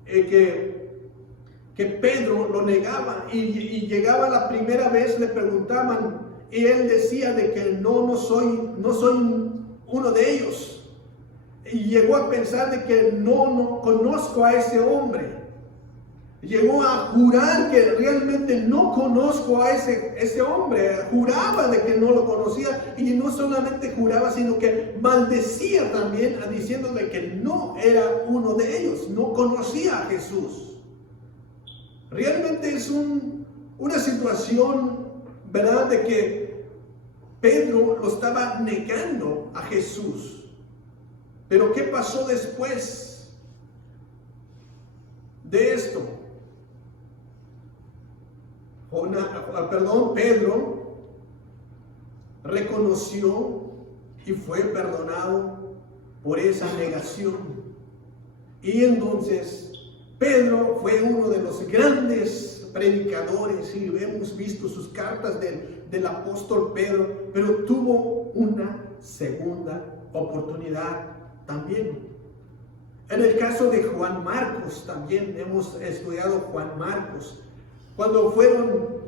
que Pedro lo negaba, y llegaba la primera vez, le preguntaban, y él decía de que no soy uno de ellos, y llegó a pensar de que no conozco a ese hombre. Llegó a jurar que realmente no conozco a ese hombre. Juraba de que no lo conocía, y no solamente juraba, sino que maldecía también, diciendo de que no era uno de ellos, no conocía a Jesús. Realmente es una situación, ¿verdad?, de que Pedro lo estaba negando a Jesús. Pero ¿qué pasó después de esto? Pedro reconoció y fue perdonado por esa negación. Y entonces Pedro fue uno de los grandes predicadores, y hemos visto sus cartas del apóstol Pedro, pero tuvo una segunda oportunidad también. En el caso de Juan Marcos, también hemos estudiado Juan Marcos, cuando fueron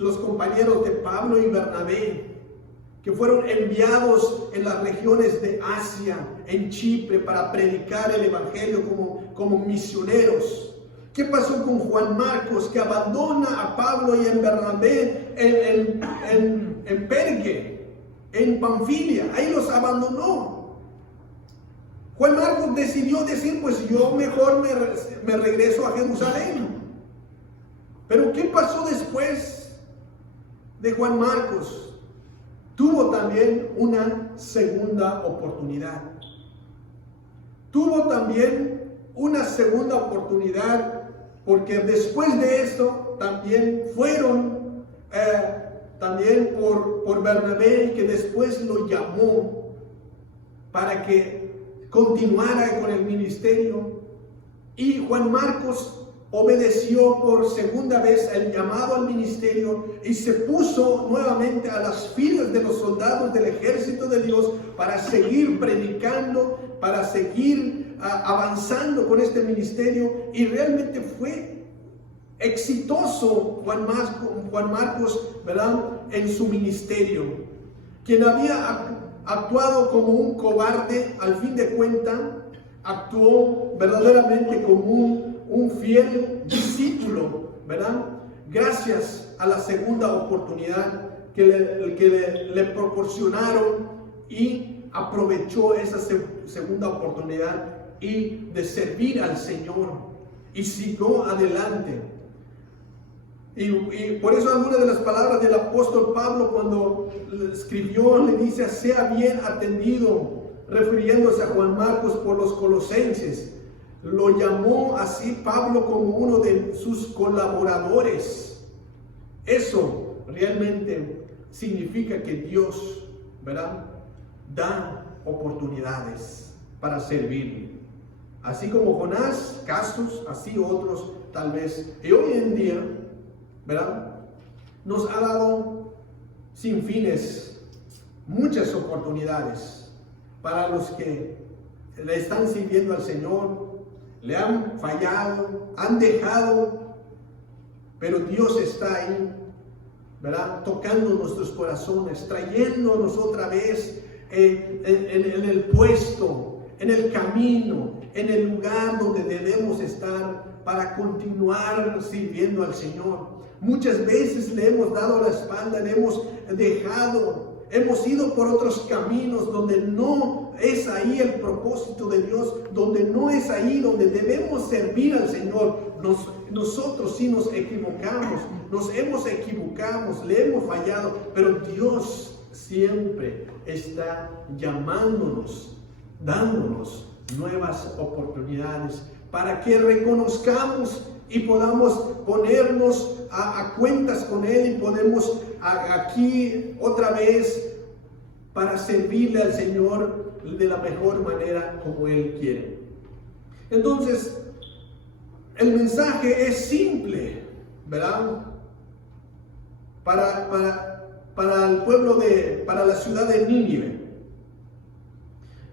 los compañeros de Pablo y Bernabé, que fueron enviados en las regiones de Asia, en Chipre, para predicar el evangelio como misioneros. ¿Qué pasó con Juan Marcos, que abandona a Pablo y a Bernabé en Perge, en Panfilia? Ahí los abandonó. Juan Marcos decidió decir, pues yo mejor me regreso a Jerusalén. Pero ¿qué pasó después de Juan Marcos? Tuvo también una segunda oportunidad. Tuvo también una segunda oportunidad, porque después de esto también fueron, también por Bernabé, que después lo llamó para que continuara con el ministerio. Y Juan Marcos obedeció por segunda vez el llamado al ministerio y se puso nuevamente a las filas de los soldados del ejército de Dios para seguir predicando, para seguir avanzando con este ministerio, y realmente fue exitoso Juan Marcos, ¿verdad?, en su ministerio. Quien había actuado como un cobarde, al fin de cuentas actuó verdaderamente como un fiel discípulo, ¿verdad?, gracias a la segunda oportunidad que le proporcionaron, y aprovechó esa segunda oportunidad y de servir al Señor, y siguió adelante. Y por eso algunas de las palabras del apóstol Pablo, cuando escribió, le dice: sea bien atendido, refiriéndose a Juan Marcos, por los colosenses. Lo llamó así Pablo como uno de sus colaboradores. Eso realmente significa que Dios, ¿verdad?, da oportunidades para servirle. Así como Jonás, casos, así otros tal vez. Y hoy en día, ¿verdad?, nos ha dado sin fines muchas oportunidades para los que le están sirviendo al Señor, le han fallado, han dejado, pero Dios está ahí, ¿verdad? Tocando nuestros corazones, trayéndonos otra vez en el puesto, en el camino, en el lugar donde debemos estar para continuar sirviendo al Señor. Muchas veces le hemos dado la espalda, le hemos dejado, hemos ido por otros caminos donde no es ahí el propósito de Dios, donde no es ahí donde debemos servir al Señor. Nosotros sí nos equivocamos, le hemos fallado, pero Dios siempre está llamándonos, dándonos nuevas oportunidades para que reconozcamos y podamos ponernos a cuentas con Él y podemos aquí otra vez para servirle al Señor de la mejor manera como Él quiere. Entonces, el mensaje es simple, ¿verdad? Para el pueblo para la ciudad de Nínive.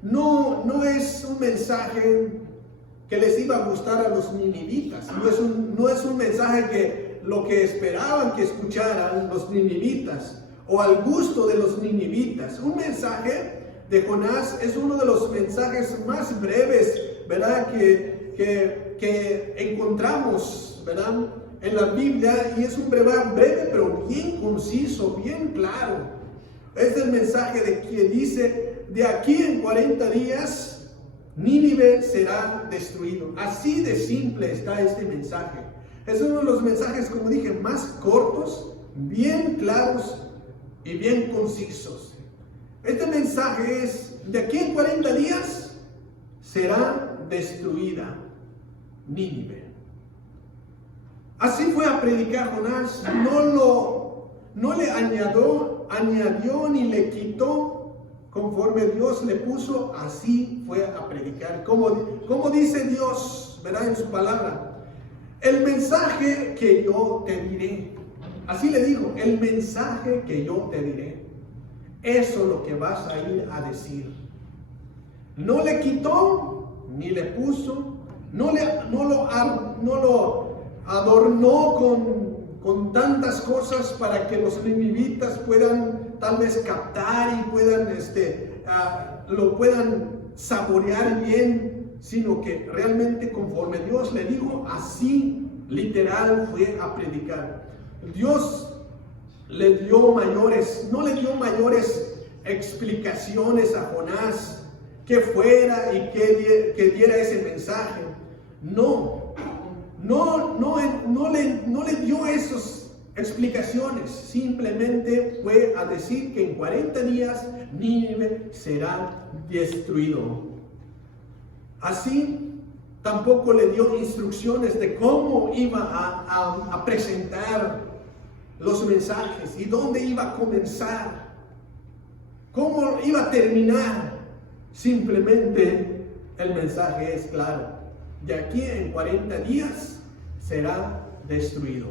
No es un mensaje que les iba a gustar a los ninivitas. No es un mensaje que lo que esperaban que escucharan los ninivitas o al gusto de los ninivitas. Un mensaje de Jonás es uno de los mensajes más breves, ¿verdad? Que encontramos, ¿verdad? En la Biblia, y es un breve pero bien conciso, bien claro. Es el mensaje de que dice: de aquí en 40 días Nínive será destruido. Así de simple está este mensaje. Es uno de los mensajes, como dije, más cortos, bien claros y bien concisos. Este mensaje es: de aquí en 40 días será destruida Nínive. Así fue a predicar Jonás. No le añadió ni le quitó. Conforme Dios le puso, así fue a predicar. Como dice Dios, ¿verdad? En su palabra: el mensaje que yo te diré. Así le dijo: el mensaje que yo te diré. Eso es lo que vas a ir a decir. No le quitó ni le puso. No lo adornó con tantas cosas para que los ninivitas puedan tal vez captar y lo puedan saborear bien, sino que realmente conforme Dios le dijo, así literal fue a predicar. Dios no le dio mayores explicaciones a Jonás que fuera y que diera ese mensaje. No le dio esas explicaciones. Simplemente fue a decir que en 40 días Nínive será destruido. Así tampoco le dio instrucciones de cómo iba a presentar los mensajes y dónde iba a comenzar, cómo iba a terminar. Simplemente el mensaje es claro: de aquí en 40 días será destruido.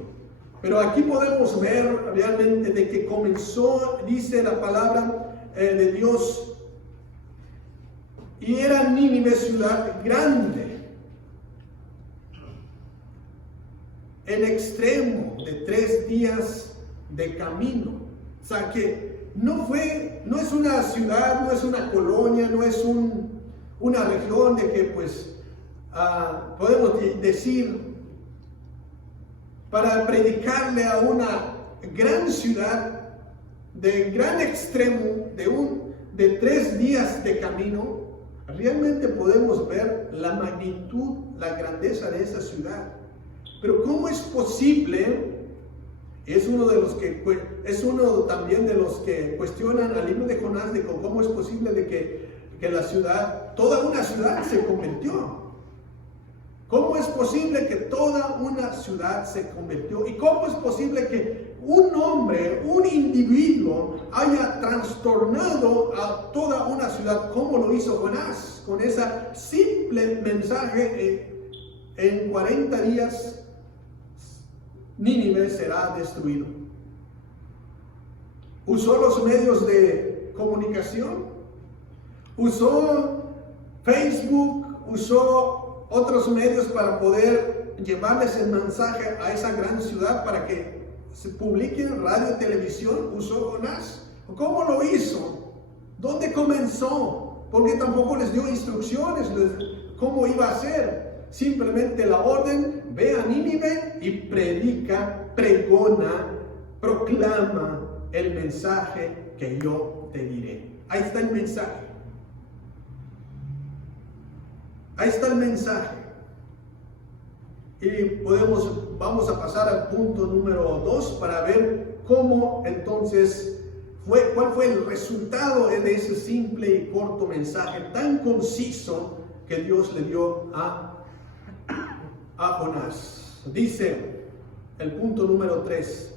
Pero aquí podemos ver realmente de que comenzó, dice la palabra de Dios, y era Nínive ciudad grande, en extremo de 3 días de camino. O sea que no es una ciudad, no es una colonia, no es una región de que podemos decir, para predicarle a una gran ciudad de gran extremo de 3 días de camino. Realmente podemos ver la magnitud, la grandeza de esa ciudad. Pero ¿cómo es posible? Es uno también de los que cuestionan al libro de Jonás, de cómo es posible de que la ciudad, toda una ciudad se convirtió. ¿Cómo es posible que toda una ciudad se convirtió? ¿Y cómo es posible que un hombre, un individuo, haya trastornado a toda una ciudad como lo hizo Jonás? Con ese simple mensaje: en 40 días Nínive será destruido. Usó los medios de comunicación. Usó Facebook, usó otros medios para poder llevarles el mensaje a esa gran ciudad para que se publique en radio y televisión. Usó Jonás. ¿Cómo lo hizo? ¿Dónde comenzó? Porque tampoco les dio instrucciones cómo iba a hacer. Simplemente la orden: ve a Nínive y predica, pregona, proclama el mensaje que yo te diré. Ahí está el mensaje. Ahí está el mensaje. Y vamos a pasar al punto número 2 para ver cómo entonces cuál fue el resultado de ese simple y corto mensaje tan conciso que Dios le dio a Jonás. Dice el punto número 3: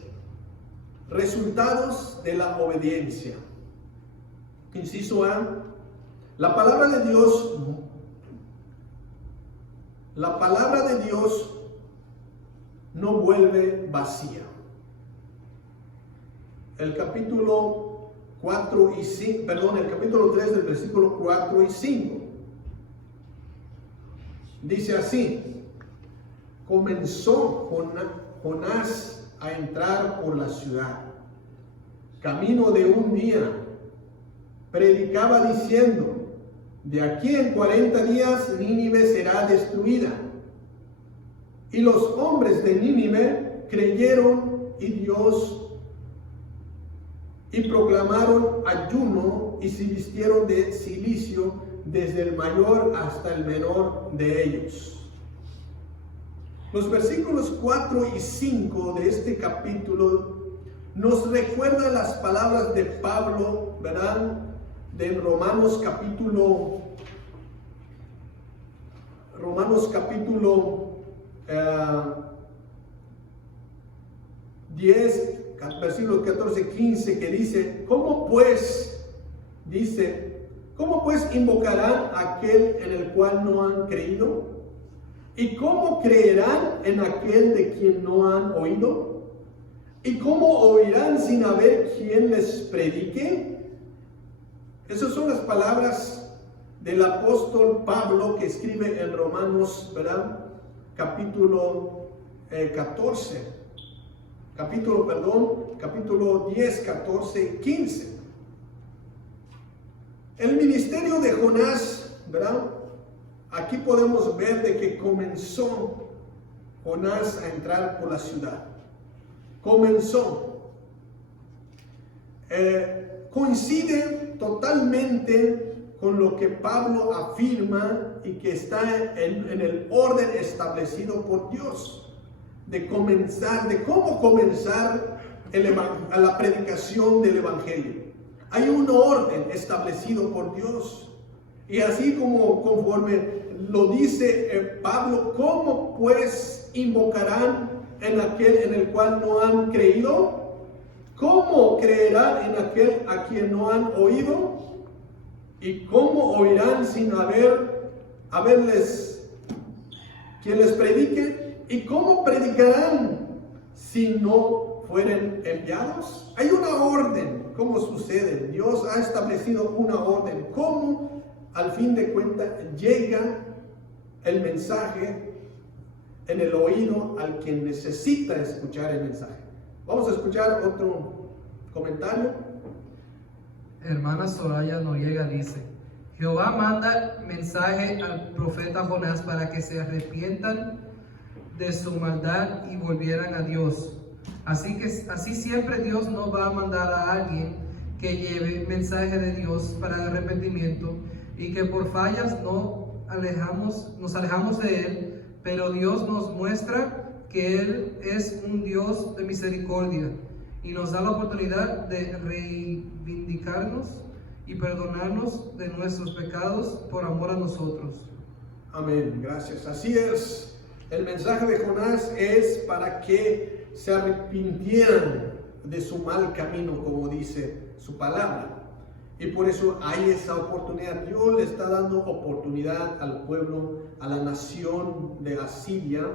resultados de la obediencia. Inciso A: la palabra de Dios no vuelve vacía. El capítulo 3 del versículo 4 y 5 dice así: comenzó Jonás a entrar por la ciudad. Camino de un día, predicaba diciendo: de aquí en 40 días Nínive será destruida. Y los hombres de Nínive creyeron y proclamaron ayuno y se vistieron de cilicio, desde el mayor hasta el menor de ellos. Los versículos 4 y 5 de este capítulo nos recuerdan las palabras de Pablo, ¿verdad?, de Romanos capítulo 10, versículos 14, 15, que dice: ¿Cómo pues invocarán a aquel en el cual no han creído? ¿Y cómo creerán en aquel de quien no han oído? ¿Y cómo oirán sin haber quien les predique? Esas son las palabras del apóstol Pablo que escribe en Romanos, ¿verdad?, capítulo 10, 14 y 15. El ministerio de Jonás, ¿verdad? Aquí podemos ver de que comenzó Jonás a entrar por la ciudad. Coincide totalmente con lo que Pablo afirma y que está en el orden establecido por Dios de cómo comenzar a la predicación del evangelio. Hay un orden establecido por Dios, y así conforme lo dice Pablo: ¿cómo pues invocarán en aquel en el cual no han creído? ¿Cómo creerán en aquel a quien no han oído? ¿Y cómo oirán sin haberles quien les predique? ¿Y cómo predicarán si no fueren enviados? Hay una orden. ¿Cómo sucede? Dios ha establecido una orden. ¿Cómo al fin de cuentas llega el mensaje en el oído al quien necesita escuchar el mensaje? Vamos a escuchar otro comentario. Hermana Soraya Noriega dice: Jehová manda mensaje al profeta Jonás para que se arrepientan de su maldad y volvieran a Dios. Así siempre Dios no va a mandar a alguien que lleve mensaje de Dios para el arrepentimiento y que por fallas nos alejamos de Él, pero Dios nos muestra que Él es un Dios de misericordia y nos da la oportunidad de reivindicarnos y perdonarnos de nuestros pecados por amor a nosotros. Amén, gracias. Así es, el mensaje de Jonás es para que se arrepintieran de su mal camino, como dice su palabra. Y por eso hay esa oportunidad. Dios le está dando oportunidad al pueblo, a la nación de Asiria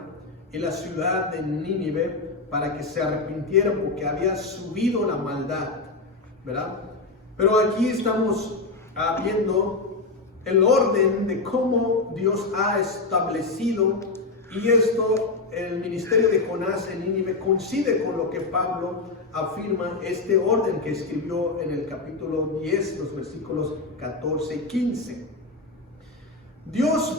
y la ciudad de Nínive, para que se arrepintieran porque había subido la maldad, ¿verdad? Pero aquí estamos viendo el orden de cómo Dios ha establecido, y esto, el ministerio de Jonás en Nínive coincide con lo que Pablo afirma, este orden que escribió en el capítulo 10, los versículos 14 y 15. Dios,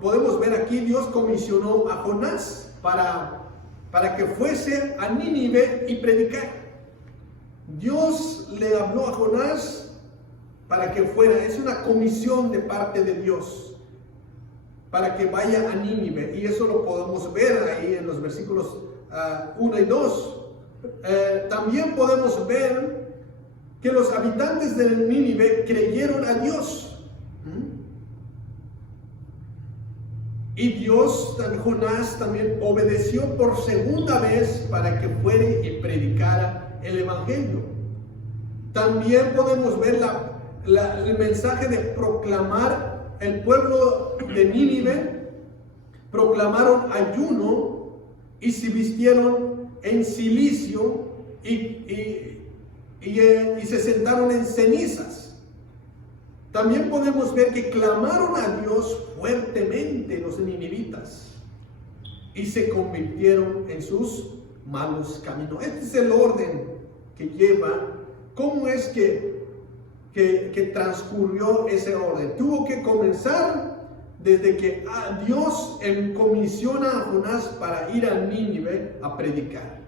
podemos ver aquí, Dios comisionó a Jonás para que fuese a Nínive y predicar. Dios le habló a Jonás para que fuera, es una comisión de parte de Dios, para que vaya a Nínive, y eso lo podemos ver ahí en los versículos 1 y 2. También podemos ver que los habitantes de Nínive creyeron a Dios. Y Jonás también obedeció por segunda vez para que fuera y predicara el Evangelio. También podemos ver el mensaje de proclamar. El pueblo de Nínive proclamaron ayuno y se vistieron en cilicio y se sentaron en cenizas. También podemos ver que clamaron a Dios fuertemente los ninivitas y se convirtieron en sus malos caminos. Este es el orden que lleva. ¿Cómo es que transcurrió ese orden? Tuvo que comenzar desde que Dios comisiona a Jonás para ir a Nínive a predicar.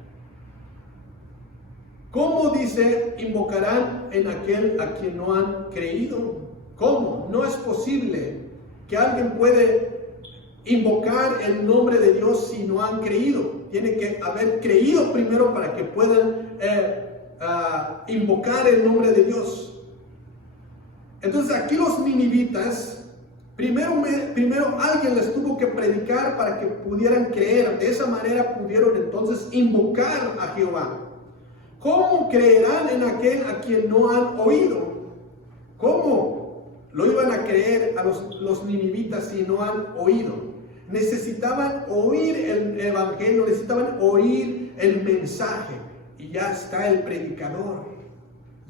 ¿Cómo dice? Invocarán en aquel a quien no han creído. ¿Cómo? No es posible que alguien puede invocar el nombre de Dios si no han creído. Tiene que haber creído primero para que puedan invocar el nombre de Dios. Entonces aquí los ninivitas, primero alguien les tuvo que predicar para que pudieran creer. De esa manera pudieron entonces invocar a Jehová. ¿Cómo creerán en aquel a quien no han oído? ¿Cómo lo iban a creer a los ninivitas si no han oído? Necesitaban oír el evangelio, necesitaban oír el mensaje. Y ya está el predicador,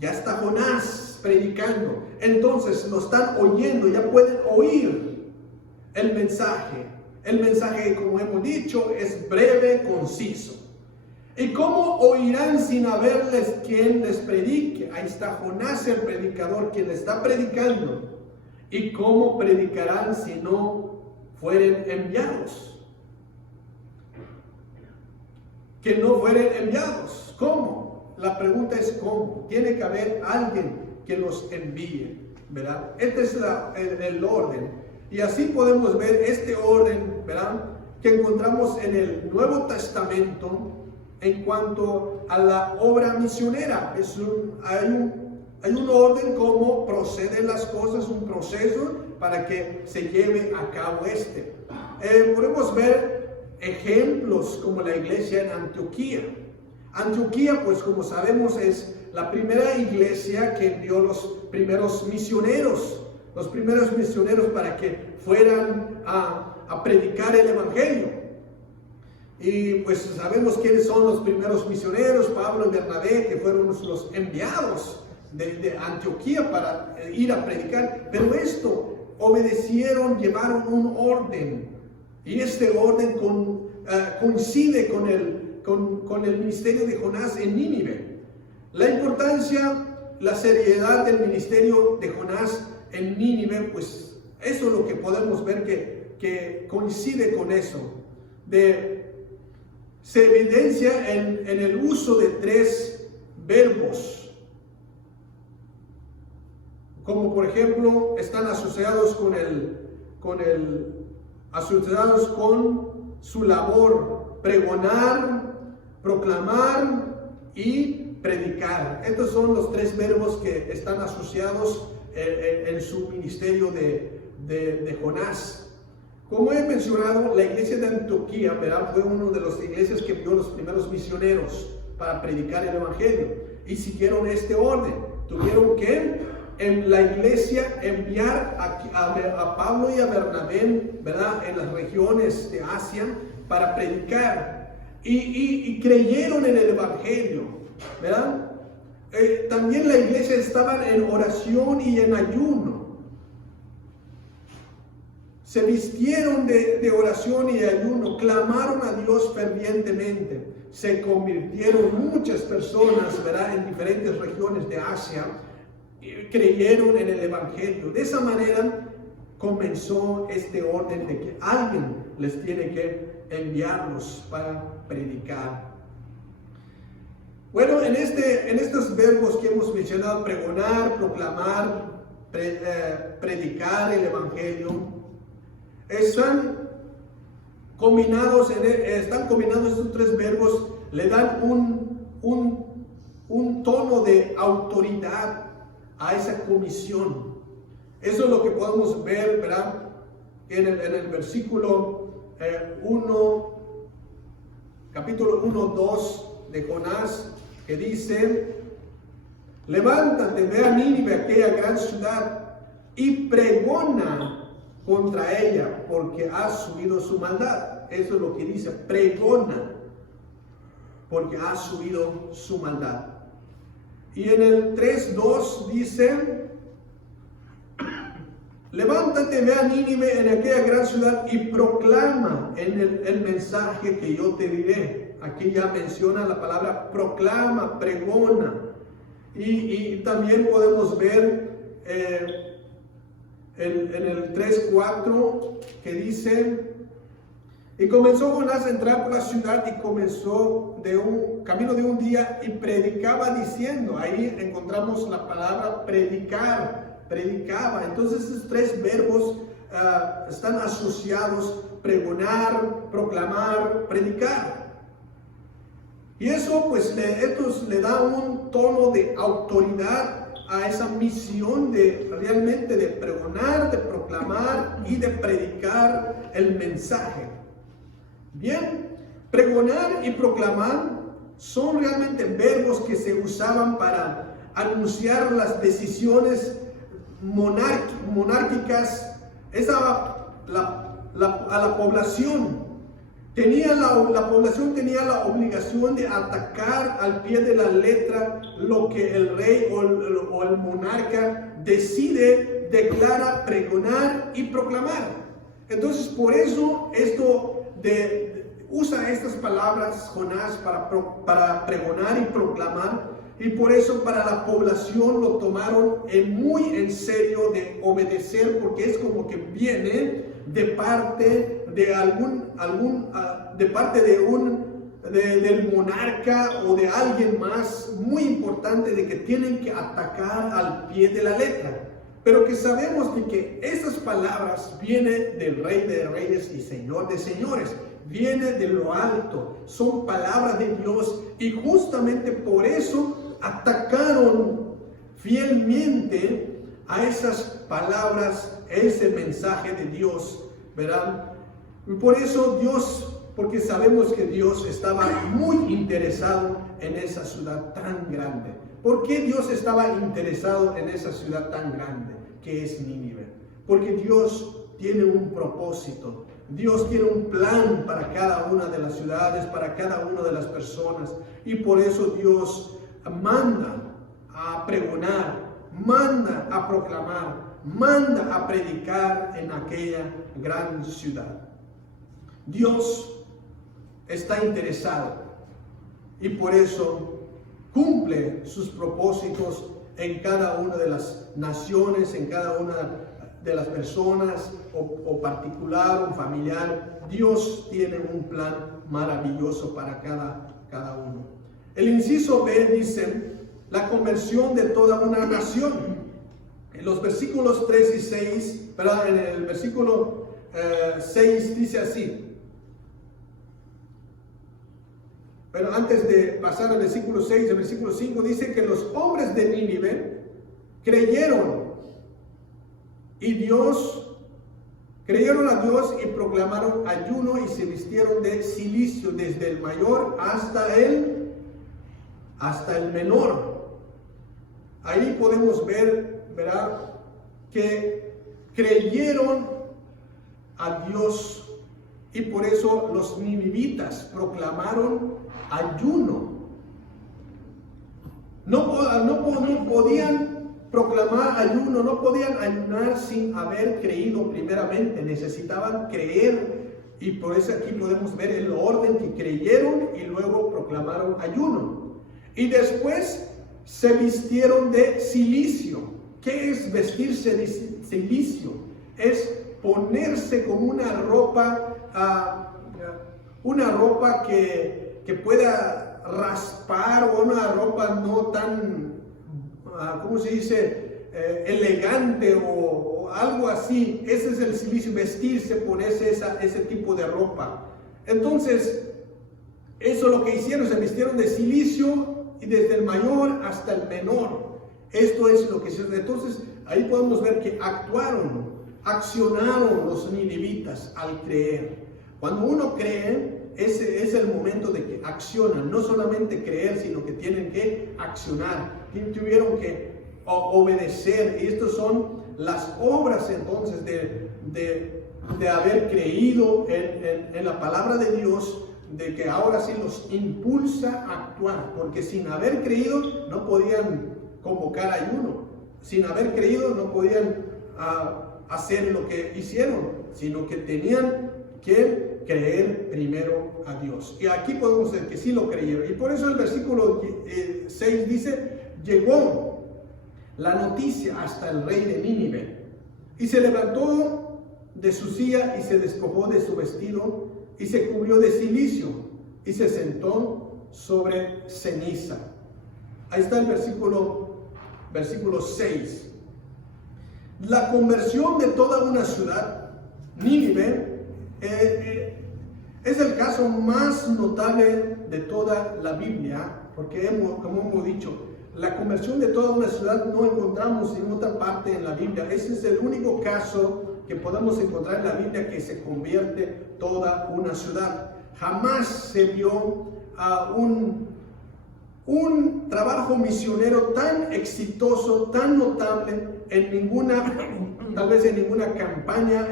ya está Jonás predicando. Entonces lo están oyendo, ya pueden oír el mensaje. El mensaje, como hemos dicho, es breve, conciso. ¿Y cómo oirán sin haberles quien les predique? Ahí está Jonás, el predicador, quien le está predicando. ¿Y cómo predicarán si no fueren enviados? Que no fueren enviados. ¿Cómo? La pregunta es ¿cómo? Tiene que haber alguien que los envíe, ¿verdad? Este es el orden. Y así podemos ver este orden, ¿verdad?, que encontramos en el Nuevo Testamento en cuanto a la obra misionera. Hay un orden cómo proceden las cosas, un proceso para que se lleve a cabo podemos ver ejemplos como la iglesia en Antioquía. Antioquía, pues como sabemos, es la primera iglesia que envió los primeros misioneros para que fueran a predicar el evangelio. Y pues sabemos quiénes son los primeros misioneros, Pablo y Bernabé, que fueron los enviados de Antioquía para ir a predicar. Pero obedecieron, llevaron un orden, y este orden coincide con el ministerio de Jonás en Nínive. La importancia, la seriedad del ministerio de Jonás en Nínive, pues eso es lo que podemos ver que coincide con eso. Se evidencia en el uso de 3 verbos, como por ejemplo están asociados asociados con su labor: pregonar, proclamar y predicar. Estos son los 3 verbos que están asociados en su ministerio de Jonás. Como he mencionado, la iglesia de Antioquía, ¿verdad?, fue una de las iglesias que envió los primeros misioneros para predicar el evangelio, y siguieron este orden. Tuvieron que en la iglesia enviar a Pablo y a Bernabé, ¿verdad?, en las regiones de Asia para predicar, y creyeron en el evangelio, ¿verdad? también la iglesia estaba en oración y en ayuno. Se vistieron de oración y ayuno, clamaron a Dios fervientemente. Se convirtieron muchas personas, ¿verdad?, en diferentes regiones de Asia, creyeron en el Evangelio. De esa manera comenzó este orden de que alguien les tiene que enviarlos para predicar. Bueno, en estos verbos que hemos mencionado, pregonar, proclamar, predicar el Evangelio, están combinados estos tres verbos, le dan un tono de autoridad a esa comisión. Eso es lo que podemos ver, ¿verdad?, en el versículo 1, capítulo 1, 2 de Jonás, que dice: levántate, ve a Nínive, aquella gran ciudad, y pregona contra ella, porque ha subido su maldad. Eso es lo que dice, pregona, porque ha subido su maldad. Y en el 3:2 dice: levántate, ve a Nínive, en aquella gran ciudad, y proclama el mensaje que yo te diré. Aquí ya menciona la palabra proclama, pregona. Y también podemos ver en el 3:4 que dice: y comenzó Jonás a entrar por la ciudad, y comenzó camino de un día, y predicaba diciendo. Ahí encontramos la palabra predicar, predicaba. Entonces estos tres verbos están asociados: pregonar, proclamar, predicar. Y eso pues le da un tono de autoridad a esa misión de realmente de pregonar, de proclamar y de predicar el mensaje. Bien, pregonar y proclamar son realmente verbos que se usaban para anunciar las decisiones monárquicas a la población. La población tenía la obligación de atacar al pie de la letra lo que el rey o el monarca decide, declara, pregonar y proclamar. Entonces, por eso usa estas palabras Jonás para pregonar y proclamar, y por eso para la población lo tomaron muy en serio de obedecer, porque es como que viene de parte del monarca o de alguien más muy importante, de que tienen que atacar al pie de la letra. Pero que sabemos que esas palabras vienen del Rey de Reyes y Señor de Señores, viene de lo alto, son palabras de Dios, y justamente por eso atacaron fielmente a esas palabras, ese mensaje de Dios, ¿verdad? Y por eso porque sabemos que Dios estaba muy interesado en esa ciudad tan grande. ¿Por qué Dios estaba interesado en esa ciudad tan grande que es Nínive? Porque Dios tiene un propósito. Dios tiene un plan para cada una de las ciudades, para cada una de las personas. Y por eso Dios manda a pregonar, manda a proclamar, manda a predicar en aquella gran ciudad. Dios está interesado, y por eso cumple sus propósitos en cada una de las naciones, en cada una de las personas, o particular o familiar. Dios tiene un plan maravilloso para cada uno. El inciso B dice: la conversión de toda una nación. En los versículos 3 y 6, ¿verdad? En el versículo 6 dice así. Pero antes de pasar al versículo 6, el versículo 5 dice que los hombres de Nínive creyeron a Dios y proclamaron ayuno, y se vistieron de cilicio, desde el mayor hasta el menor. Ahí podemos ver, ¿verdad?, que creyeron a Dios, y por eso los ninivitas proclamaron ayuno. No podían proclamar ayuno, no podían ayunar sin haber creído primeramente. Necesitaban creer, y por eso aquí podemos ver el orden que creyeron y luego proclamaron ayuno. Y después se vistieron de cilicio. ¿Qué es vestirse de cilicio? Es ponerse como una ropa que pueda raspar, o una ropa no tan, ¿cómo se dice? Elegante o algo así. Ese es el cilicio, vestirse, ponerse ese tipo de ropa. Entonces, eso es lo que hicieron, se vistieron de cilicio, y desde el mayor hasta el menor. Esto es lo que hicieron. Entonces, ahí podemos ver que accionaron los ninivitas al creer. Cuando uno cree, ese es el momento de que accionan. No solamente creer, sino que tienen que accionar. Tuvieron que obedecer. Y estas son las obras entonces de haber creído en la palabra de Dios, de que ahora sí los impulsa a actuar, porque sin haber creído no podían convocar ayuno, sin haber creído no podían hacer lo que hicieron, sino que tenían que creer primero a Dios. Y aquí podemos ver que sí lo creyeron, y por eso el versículo 6 dice: llegó la noticia hasta el rey de Nínive, y se levantó de su silla y se despojó de su vestido y se cubrió de cilicio y se sentó sobre ceniza. Ahí está el versículo 6. La conversión de toda una ciudad, Nínive, es el caso más notable de toda la Biblia, porque como hemos dicho, la conversión de toda una ciudad no encontramos en otra parte en la Biblia. Ese es el único caso que podemos encontrar en la Biblia que se convierte toda una ciudad. Jamás se vio un trabajo misionero tan exitoso, tan notable tal vez en ninguna campaña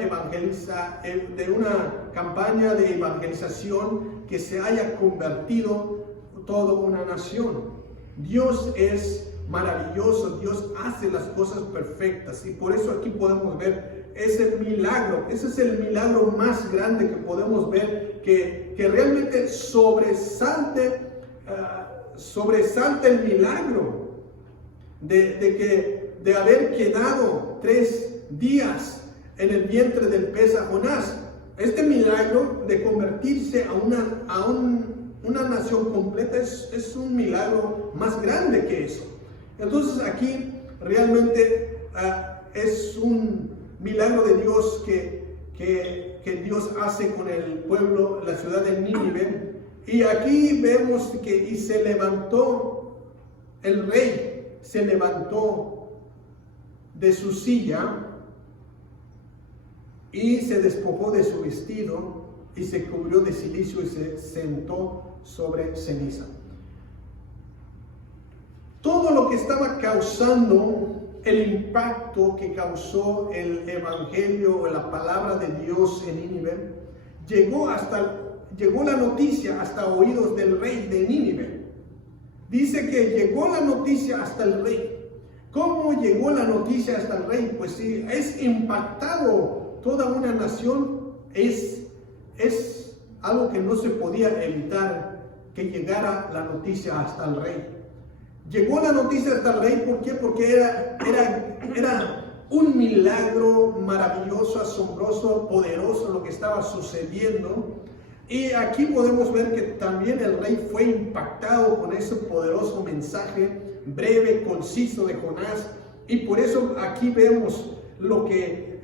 campaña de evangelización que se haya convertido toda una nación. Dios es maravilloso, Dios hace las cosas perfectas, y por eso aquí podemos ver ese milagro. Ese es el milagro más grande que podemos ver, que realmente sobresalta el milagro de haber quedado 3 días en el vientre del pez a Jonás. Este milagro de convertirse a una nación completa es un milagro más grande que eso. Entonces aquí realmente es un milagro de Dios que Dios hace con el pueblo, la ciudad de Nínive. Y aquí vemos que se levantó el rey, se levantó de su silla y se despojó de su vestido y se cubrió de cilicio y se sentó sobre ceniza. Todo lo que estaba causando el impacto que causó el evangelio o la palabra de Dios en Nínive, llegó la noticia hasta oídos del rey de Nínive. Dice que llegó la noticia hasta el rey. ¿Cómo llegó la noticia hasta el rey? Pues sí, es impactado toda una nación. Es algo que no se podía evitar, que llegara la noticia hasta el rey. Llegó la noticia hasta el rey, ¿por qué? Porque era un milagro maravilloso, asombroso, poderoso lo que estaba sucediendo. Y aquí podemos ver que también el rey fue impactado con ese poderoso mensaje breve, conciso de Jonás. Y por eso aquí vemos lo que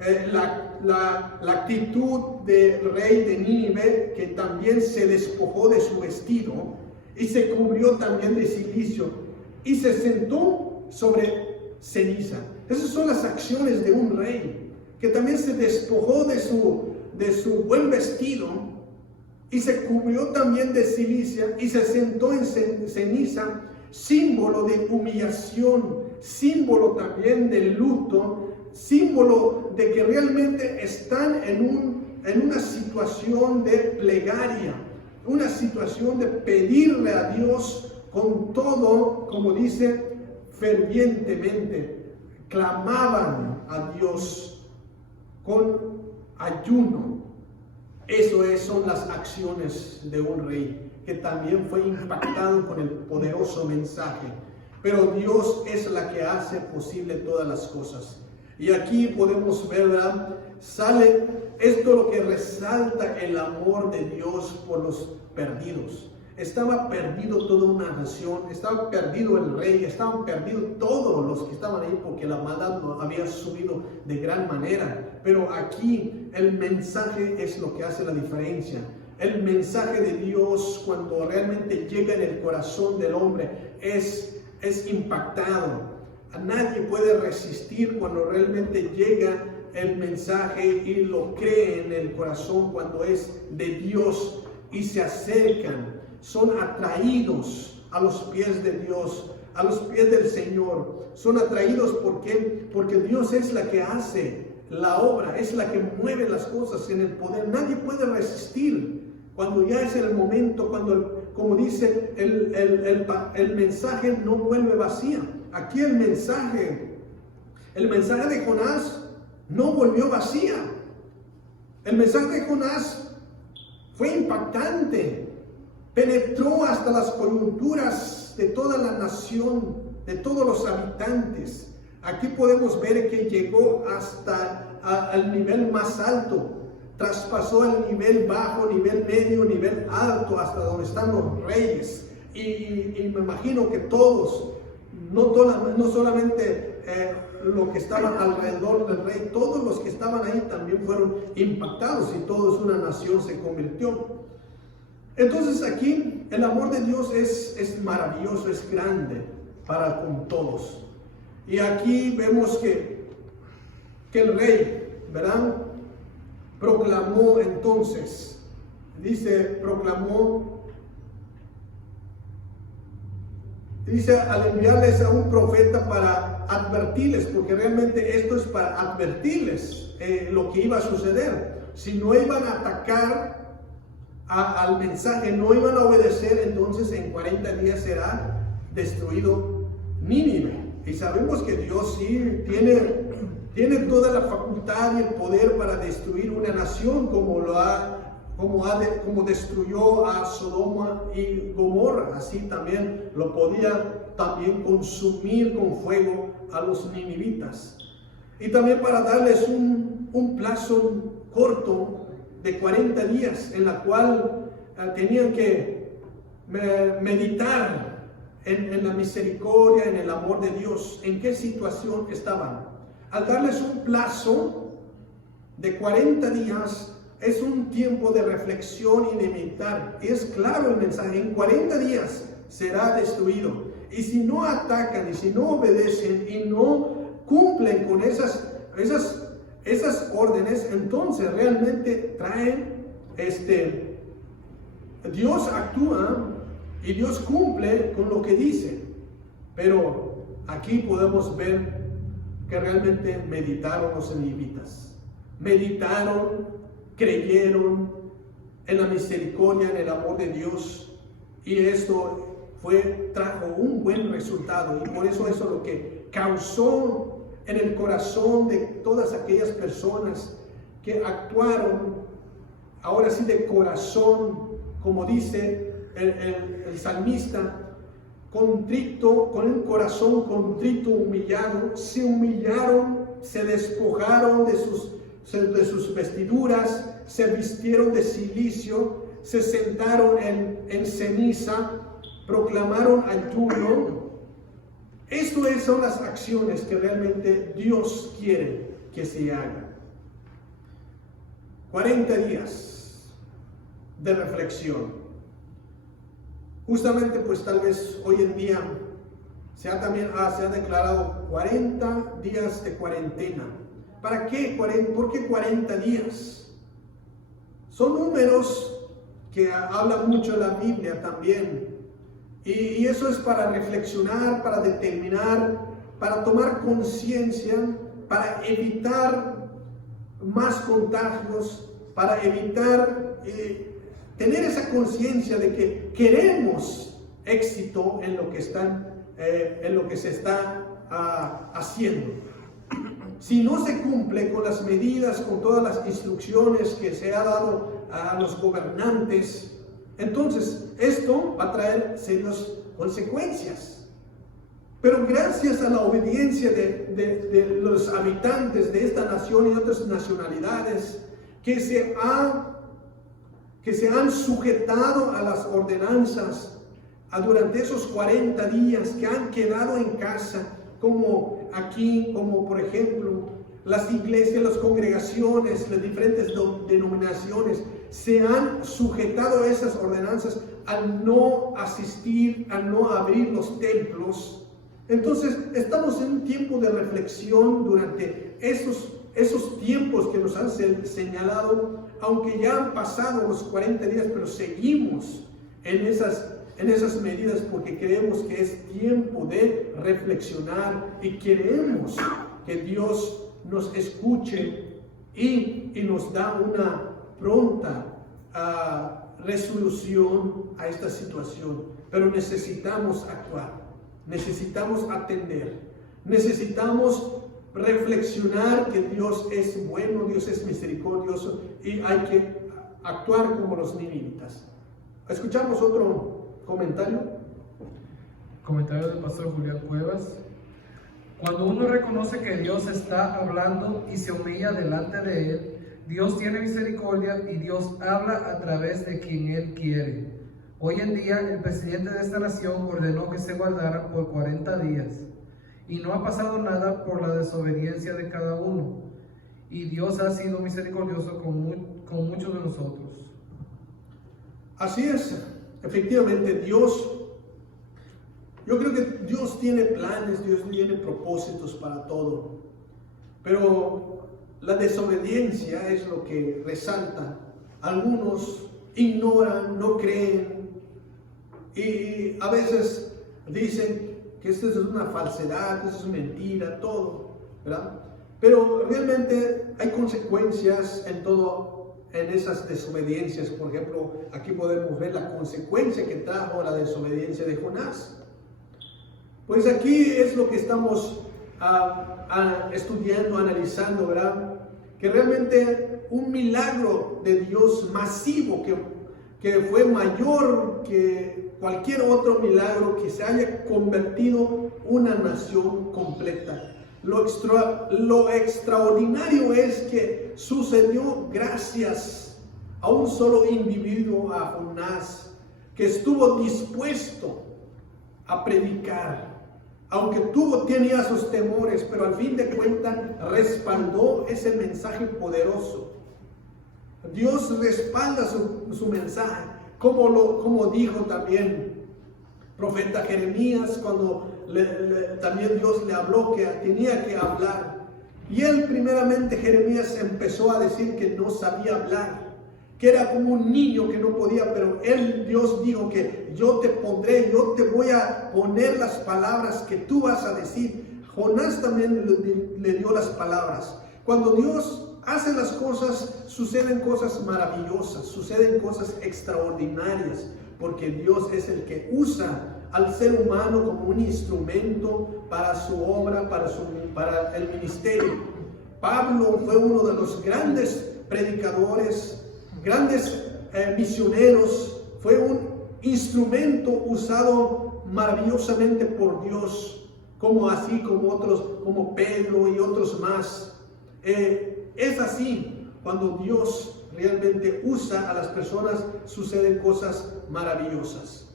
la actitud del rey de Nínive, que también se despojó de su vestido y se cubrió también de cilicio y se sentó sobre ceniza. Esas son las acciones de un rey, que también se despojó de su buen vestido y se cubrió también de cilicia y se sentó en ceniza, símbolo de humillación, símbolo también de luto, símbolo de que realmente están en una situación de plegaria, una situación de pedirle a Dios con todo, como dice, fervientemente, clamaban a Dios con ayuno. Son las acciones de un rey que también fue impactado con el poderoso mensaje. Pero Dios es la que hace posible todas las cosas. Y aquí podemos ver, ¿verdad? Sale esto lo que resalta el amor de Dios por los perdidos. Estaba perdido toda una nación, estaba perdido el rey, estaban perdidos todos los que estaban ahí porque la maldad había subido de gran manera. Pero aquí el mensaje es lo que hace la diferencia. El mensaje de Dios, cuando realmente llega en el corazón del hombre, es impactado. A nadie puede resistir cuando realmente llega el mensaje y lo cree en el corazón cuando es de Dios y se acercan. Son atraídos a los pies de Dios, a los pies del Señor. Son atraídos porque Dios es la que hace la obra, es la que mueve las cosas en el poder. Nadie puede resistir cuando ya es el momento, cuando, como dice, el mensaje no vuelve vacío. Aquí el mensaje de Jonás no volvió vacía. El mensaje de Jonás fue impactante. Penetró hasta las coyunturas de toda la nación, de todos los habitantes. Aquí podemos ver que llegó hasta al nivel más alto. Traspasó el nivel bajo, nivel medio, nivel alto, hasta donde están los reyes. Y me imagino que todos, no solamente los que estaban alrededor del rey, todos los que estaban ahí también fueron impactados y todos una nación se convirtió. Entonces aquí el amor de Dios es maravilloso, es grande para con todos. Y aquí vemos que el rey, ¿verdad? Proclamó entonces, dice al enviarles a un profeta para advertirles, porque realmente esto es para advertirles lo que iba a suceder. Si no iban a atacar al mensaje, no iban a obedecer, entonces en 40 días será destruido Nínive. Y sabemos que Dios sí tiene toda la facultad y el poder para destruir una nación como destruyó a Sodoma y Gomorra. Así también lo podía también consumir con fuego a los ninivitas. Y también para darles un plazo corto de 40 días en la cual tenían que meditar en la misericordia, en el amor de Dios, en qué situación estaban. Al darles un plazo de 40 días, es un tiempo de reflexión y de meditar. Es claro el mensaje, en 40 días será destruido. Y si no atacan, y si no obedecen, y no cumplen con esas órdenes, entonces realmente traen, Dios actúa y Dios cumple con lo que dice. Pero aquí podemos ver que realmente meditaron los ninivitas. Meditaron, creyeron en la misericordia, en el amor de Dios, y esto trajo un buen resultado. Y por eso es lo que causó en el corazón de todas aquellas personas que actuaron, ahora sí de corazón, como dice el salmista, contrito, con un corazón contrito, humillado, se humillaron, se despojaron de sus vestiduras, se vistieron de cilicio, se sentaron en ceniza, proclamaron ayuno. Estas son las acciones que realmente Dios quiere que se hagan. 40 días de reflexión. Justamente pues tal vez hoy en día se ha declarado 40 días de cuarentena. ¿Para qué 40? ¿Por qué 40 días? Son números que habla mucho la Biblia también. Y eso es para reflexionar, para determinar, para tomar conciencia, para evitar más contagios, para evitar tener esa conciencia de que queremos éxito en lo que se está haciendo. Si no se cumple con las medidas, con todas las instrucciones que se ha dado a los gobernantes, entonces esto va a traer serias consecuencias. Pero gracias a la obediencia de los habitantes de esta nación y otras nacionalidades que se han sujetado a las ordenanzas durante esos 40 días, que han quedado en casa, como aquí, como por ejemplo las iglesias, las congregaciones, las diferentes denominaciones, se han sujetado a esas ordenanzas al no asistir, al no abrir los templos. Entonces estamos en un tiempo de reflexión durante esos tiempos que nos han señalado, aunque ya han pasado los 40 días, pero seguimos en esas medidas porque creemos que es tiempo de reflexionar y queremos que Dios nos escuche y nos da una pronta resolución a esta situación. Pero necesitamos actuar, necesitamos atender, necesitamos reflexionar que Dios es bueno, Dios es misericordioso y hay que actuar como los ninivitas. Escuchamos otro comentario. Comentario del pastor Julián Cuevas. Cuando uno reconoce que Dios está hablando y se humilla delante de Él, Dios tiene misericordia y Dios habla a través de quien Él quiere. Hoy en día el presidente de esta nación ordenó que se guardaran por 40 días y no ha pasado nada por la desobediencia de cada uno. Y Dios ha sido misericordioso con muchos de nosotros. Así es, efectivamente yo creo que Dios tiene planes, Dios tiene propósitos para todo, pero la desobediencia es lo que resalta. Algunos ignoran, no creen y a veces dicen que esto es una falsedad, esto es mentira, todo, ¿verdad? Pero realmente hay consecuencias en esas desobediencias. Por ejemplo, aquí podemos ver la consecuencia que trajo la desobediencia de Jonás. Pues aquí es lo que estamos estudiando, analizando, ¿verdad? Que realmente un milagro de Dios masivo que fue mayor que cualquier otro milagro, que se haya convertido una nación completa. Lo extraordinario es que sucedió gracias a un solo individuo, a Jonás, que estuvo dispuesto a predicar. Aunque tenía sus temores, pero al fin de cuentas respaldó ese mensaje poderoso. Dios respalda su mensaje, como dijo también profeta Jeremías, cuando también Dios le habló que tenía que hablar. Y él primeramente, Jeremías, empezó a decir que no sabía hablar, que era como un niño que no podía, pero Dios dijo que yo te voy a poner las palabras que tú vas a decir. Jonás también le dio las palabras. Cuando Dios hace las cosas, suceden cosas maravillosas, suceden cosas extraordinarias, porque Dios es el que usa al ser humano como un instrumento para su obra, para el ministerio. Pablo fue uno de los grandes predicadores, grandes misioneros, fue un instrumento usado maravillosamente por Dios, como otros, como Pedro y otros más. Es así, cuando Dios realmente usa a las personas, suceden cosas maravillosas.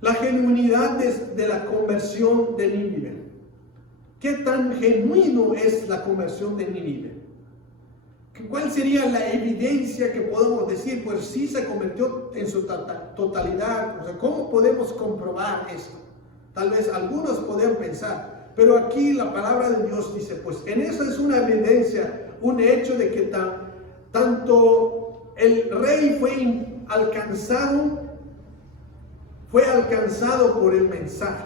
La genuinidad de la conversión de Nínive. ¿Qué tan genuino es la conversión de Nínive? ¿Cuál sería la evidencia que podemos decir? Pues sí se convirtió en su totalidad. O sea, ¿cómo podemos comprobar eso? Tal vez algunos podrían pensar, pero aquí la palabra de Dios dice, pues en eso es una evidencia, un hecho de que tanto el rey fue alcanzado por el mensaje.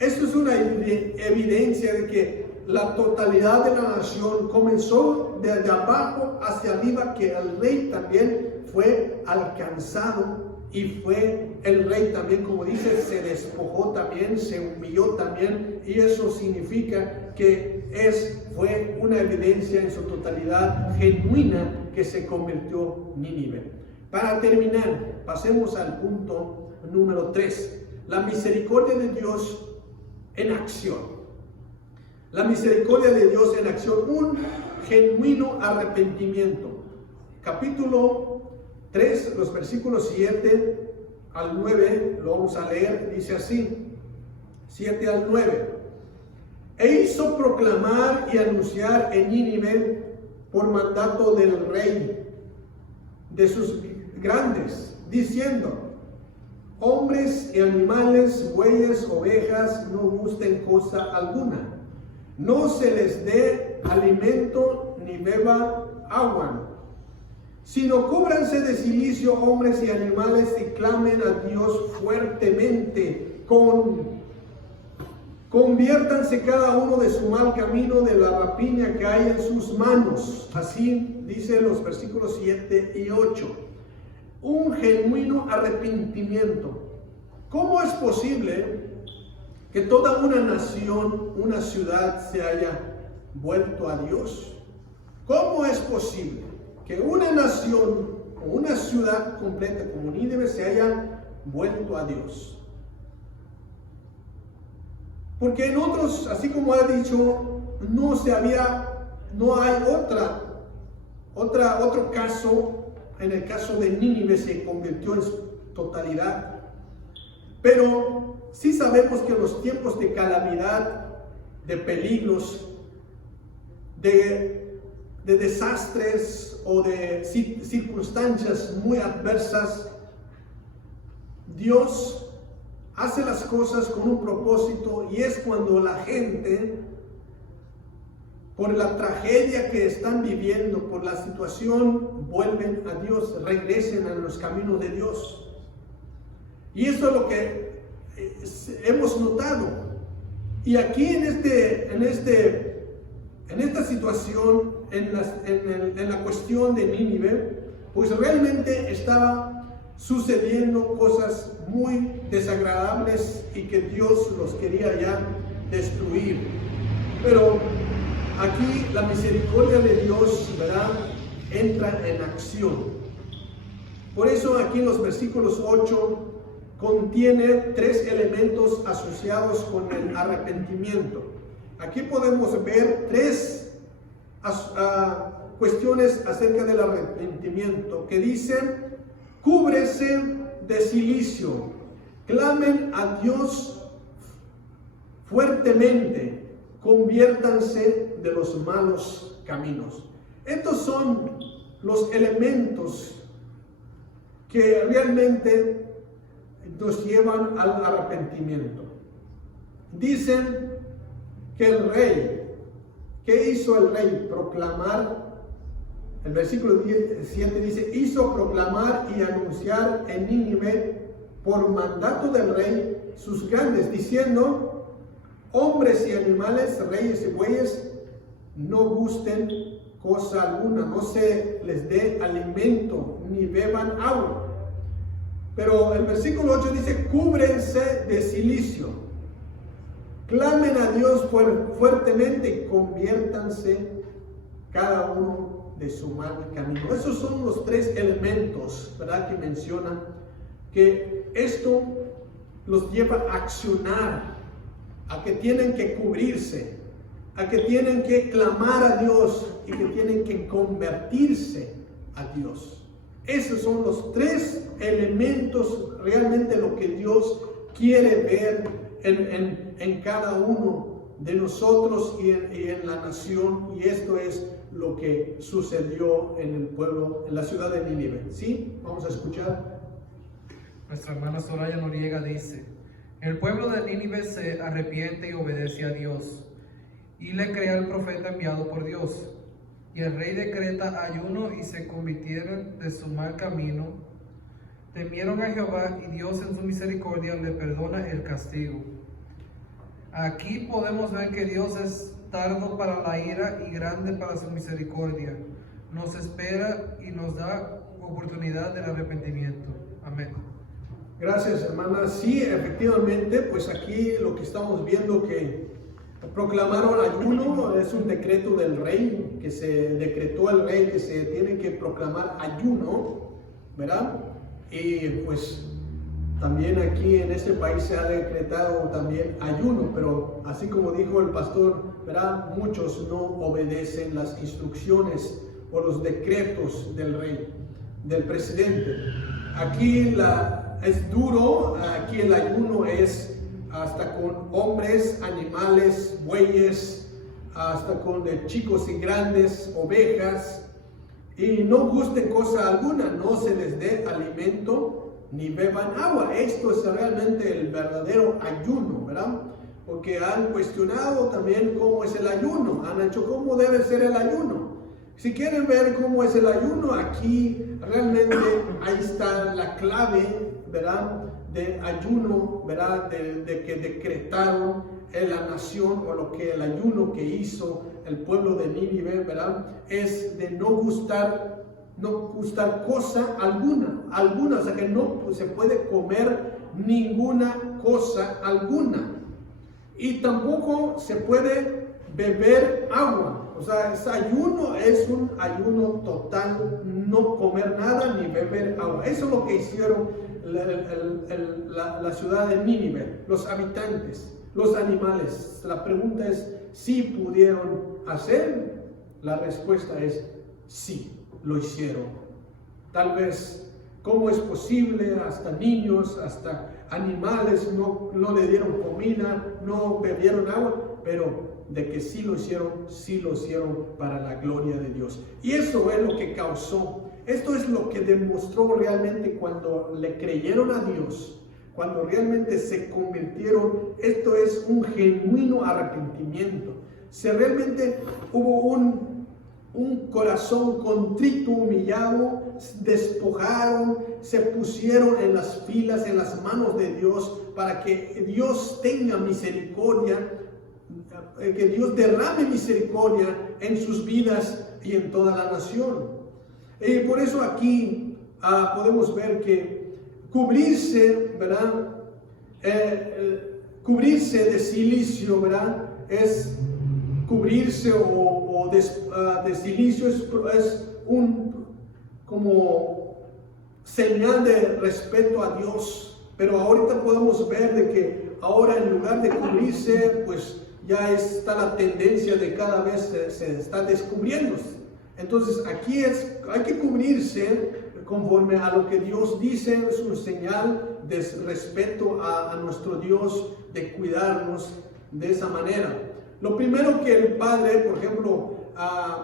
Esto es una evidencia de que la totalidad de la nación comenzó desde abajo hacia arriba, que el rey también fue alcanzado y fue el rey también, como dice, se despojó también, se humilló también, y eso significa que fue una evidencia en su totalidad genuina que se convirtió Nínive. Para terminar, pasemos al punto número 3, la misericordia de Dios en acción. La misericordia de Dios en acción, un genuino arrepentimiento. Capítulo 3, los versículos 7 al 9, lo vamos a leer, dice así, 7 al 9. E hizo proclamar y anunciar en Nínive por mandato del rey de sus grandes, diciendo: hombres y animales, bueyes, ovejas, no gusten cosa alguna, no se les dé alimento ni beba agua, sino cúbranse de cilicio hombres y animales y clamen a Dios fuertemente, conviértanse cada uno de su mal camino, de la rapiña que hay en sus manos. Así dice los versículos 7 y 8. Un genuino arrepentimiento. ¿Cómo es posible que toda una nación, una ciudad se haya vuelto a Dios? ¿Cómo es posible que una nación o una ciudad completa como Nínive se haya vuelto a Dios? Porque en otros, así como ha dicho, no hay otro caso. En el caso de Nínive se convirtió en totalidad. Pero sí sabemos que en los tiempos de calamidad, de peligros, de desastres o de circunstancias muy adversas, Dios hace las cosas con un propósito, y es cuando la gente, por la tragedia que están viviendo, por la situación, vuelven a Dios, regresen a los caminos de Dios. Y eso es lo que hemos notado. Y aquí en esta situación, en la cuestión de Nínive, pues realmente estaba sucediendo cosas muy desagradables y que Dios los quería ya destruir. Pero aquí la misericordia de Dios, ¿verdad?, entra en acción. Por eso aquí en los versículos 8 contiene 3 elementos asociados con el arrepentimiento. Aquí podemos ver 3 cuestiones acerca del arrepentimiento que dicen: cúbrese de cilicio, clamen a Dios fuertemente, conviértanse de los malos caminos. Estos son los elementos que realmente nos llevan al arrepentimiento. Dicen que el rey, ¿qué hizo el rey? Proclamar. El versículo 7 dice: hizo proclamar y anunciar en Nínive por mandato del rey sus grandes, diciendo: hombres y animales, reyes y bueyes, no gusten cosa alguna, no se les dé alimento ni beban agua. Pero el versículo 8 dice: cúbrense de cilicio, clamen a Dios fuertemente y conviértanse cada uno de su mal camino. Esos son los 3 elementos, ¿verdad?, que mencionan, que esto los lleva a accionar, a que tienen que cubrirse, a que tienen que clamar a Dios y que tienen que convertirse a Dios. Esos son los 3 elementos, realmente lo que Dios quiere ver en cada uno de nosotros y en la nación, y esto es lo que sucedió en el pueblo, en la ciudad de Nínive. ¿Sí? Vamos a escuchar. Nuestra hermana Soraya Noriega dice: el pueblo de Nínive se arrepiente y obedece a Dios, y le crea el profeta enviado por Dios. Y el rey decreta ayuno y se convirtieron de su mal camino. Temieron a Jehová y Dios en su misericordia le perdona el castigo. Aquí podemos ver que Dios es tardo para la ira y grande para su misericordia. Nos espera y nos da oportunidad del arrepentimiento. Amén. Gracias, hermanas. Sí, efectivamente, pues aquí lo que estamos viendo que proclamaron ayuno, es un decreto del rey, que se decretó el rey que se tiene que proclamar ayuno, ¿verdad? Y pues también aquí en este país se ha decretado también ayuno, pero así como dijo el pastor, ¿verdad? Muchos no obedecen las instrucciones o los decretos del rey, del presidente. Aquí es duro, aquí el ayuno es hasta con hombres, animales, bueyes, hasta con chicos y grandes, ovejas, y no gusten cosa alguna, no se les dé alimento ni beban agua. Esto es realmente el verdadero ayuno, ¿verdad? Porque han cuestionado también cómo es el ayuno, han hecho cómo debe ser el ayuno. Si quieren ver cómo es el ayuno, aquí realmente ahí está la clave, ¿verdad? De ayuno, ¿verdad? De que decretaron en la nación, o lo que el ayuno que hizo el pueblo de Nínive, ¿verdad? Es de no gustar cosa alguna, o sea que no se puede comer ninguna cosa alguna, y tampoco se puede beber agua. O sea, ese ayuno es un ayuno total, no comer nada ni beber agua. Eso es lo que hicieron la ciudad de Nínive, los habitantes, los animales. La pregunta es si pudieron hacer. La respuesta es sí, lo hicieron. Tal vez, ¿cómo es posible? Hasta niños, hasta animales no le dieron comida, no bebieron agua, pero de que sí lo hicieron para la gloria de Dios. Y eso es lo que causó. Esto es lo que demostró realmente cuando le creyeron a Dios, cuando realmente se convirtieron. Esto es un genuino arrepentimiento. Si realmente hubo un corazón contrito, humillado, despojaron, se pusieron en las filas, en las manos de Dios, para que Dios tenga misericordia, que Dios derrame misericordia en sus vidas y en toda la nación. Y por eso aquí podemos ver que cubrirse, ¿verdad? Cubrirse de cilicio, ¿verdad? Es cubrirse de silicio es un como señal de respeto a Dios. Pero ahorita podemos ver de que ahora en lugar de cubrirse, pues ya está la tendencia de cada vez se está descubriéndose. Entonces aquí hay que cubrirse conforme a lo que Dios dice. Es una señal de respeto a nuestro Dios, de cuidarnos de esa manera. Lo primero que el padre, por ejemplo,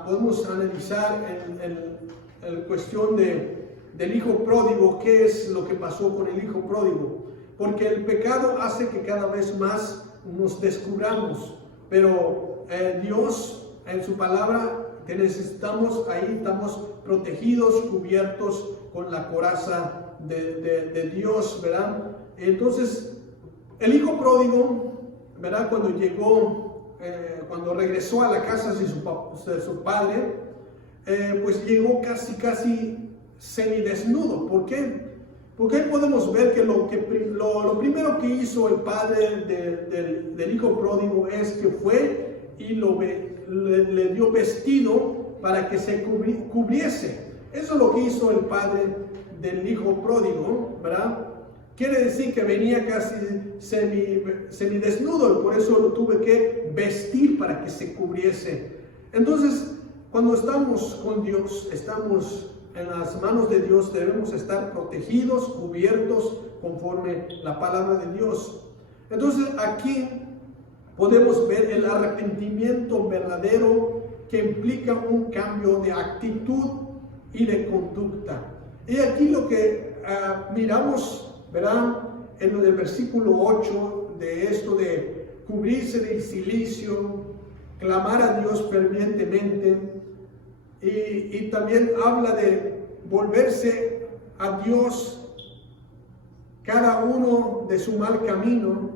podemos analizar en cuestión del hijo pródigo. ¿Qué es lo que pasó con el hijo pródigo? Porque el pecado hace que cada vez más nos descubramos, pero Dios en su palabra, que necesitamos, ahí estamos protegidos, cubiertos con la coraza de Dios, ¿verdad? Entonces el hijo pródigo, ¿verdad? Cuando regresó a la casa de su padre, pues llegó casi semidesnudo. ¿Por qué? Porque ahí podemos ver que lo primero que hizo el padre del hijo pródigo es que fue y le dio vestido para que se cubriese. Eso es lo que hizo el padre del hijo pródigo, ¿verdad? Quiere decir que venía casi semidesnudo, y por eso lo tuve que vestir para que se cubriese. Entonces, cuando estamos con Dios, estamos en las manos de Dios, debemos estar protegidos, cubiertos conforme la palabra de Dios. Entonces aquí podemos ver el arrepentimiento verdadero, que implica un cambio de actitud y de conducta. Y aquí lo que miramos, ¿verdad? En el versículo 8, de esto de cubrirse del silicio, clamar a Dios fervientemente, y también habla de volverse a Dios cada uno de su mal camino,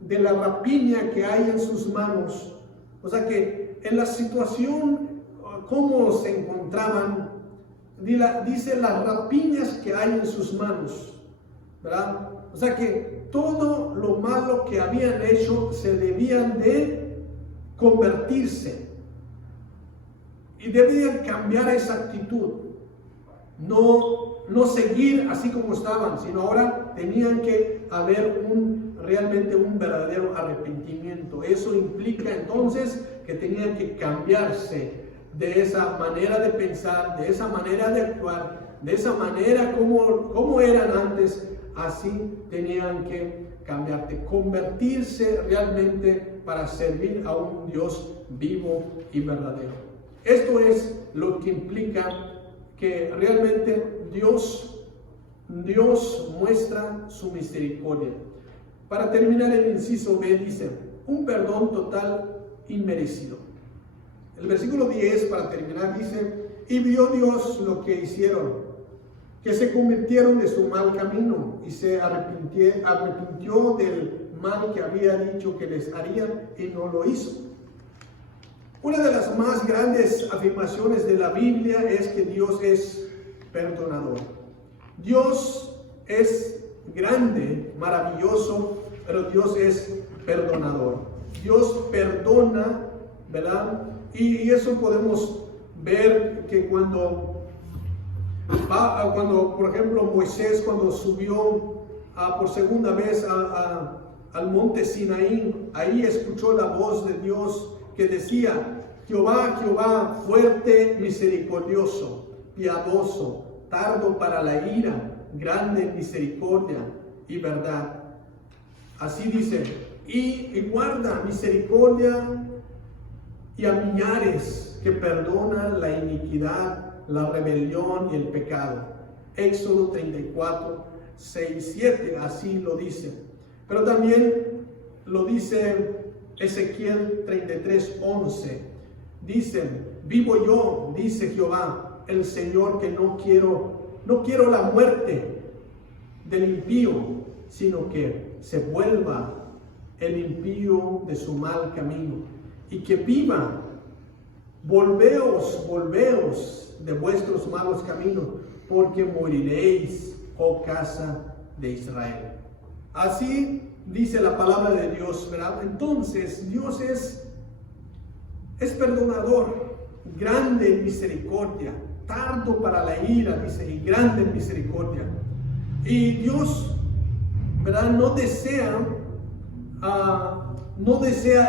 de la rapiña que hay en sus manos, O sea que en la situación, cómo se encontraban, dice las rapiñas que hay en sus manos, ¿verdad? O sea que todo lo malo que habían hecho se debían de convertirse y debían cambiar esa actitud, no seguir así como estaban, sino ahora tenían que haber realmente un verdadero arrepentimiento. Eso implica entonces que tenían que cambiarse de esa manera de pensar, de esa manera de actuar, de esa manera como eran antes, así tenían que cambiarse, convertirse realmente para servir a un Dios vivo y verdadero. Esto es lo que implica que realmente Dios muestra su misericordia. Para terminar, el inciso B dice, un perdón total inmerecido. El versículo 10, para terminar, dice, y vio Dios lo que hicieron, que se convirtieron de su mal camino y se arrepintió del mal que había dicho que les haría y no lo hizo. Una de las más grandes afirmaciones de la Biblia es que Dios es perdonador. Dios es grande, maravilloso, pero Dios es perdonador. Dios perdona, ¿verdad? Y eso podemos ver que cuando, por ejemplo, Moisés, cuando subió por segunda vez al monte Sinaí, ahí escuchó la voz de Dios que decía, Jehová, Jehová, fuerte, misericordioso, piadoso, tardo para la ira, grande en misericordia y verdad. Así dice, y guarda misericordia y a millares, que perdona la iniquidad, la rebelión y el pecado. Éxodo 34, 6, 7, así lo dice. Pero también lo dice Ezequiel 33, 11. Dice, vivo yo, dice Jehová, el Señor, que no quiero la muerte del impío, sino que se vuelva el impío de su mal camino y que viva. Volveos de vuestros malos caminos, porque moriréis, oh casa de Israel. Así dice la palabra de Dios, ¿verdad? Entonces Dios es perdonador, grande en misericordia, tardo para la ira, dice, y grande en misericordia. Y Dios, ¿verdad? No desea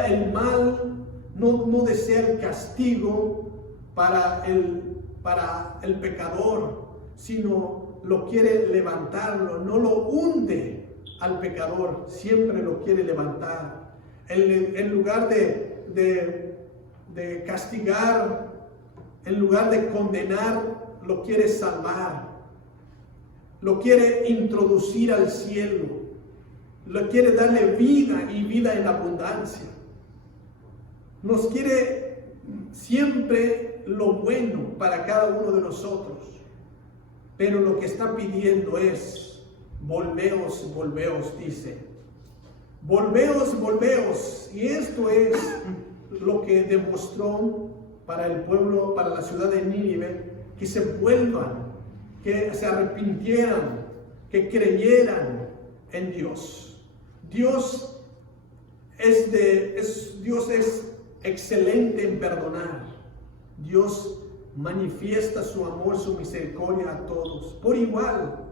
el mal, no desea el castigo para el pecador, sino lo quiere levantarlo, no lo hunde al pecador, siempre lo quiere levantar. En lugar de castigar, en lugar de condenar, lo quiere salvar, lo quiere introducir al cielo, lo quiere darle vida y vida en abundancia. Nos quiere siempre lo bueno para cada uno de nosotros, pero lo que está pidiendo es, volveos, dice, volveos, y esto es lo que demostró para el pueblo, para la ciudad de Nínive, que se vuelvan, que se arrepintieran, que creyeran en Dios. Dios es excelente en perdonar. Dios manifiesta su amor, su misericordia a todos por igual,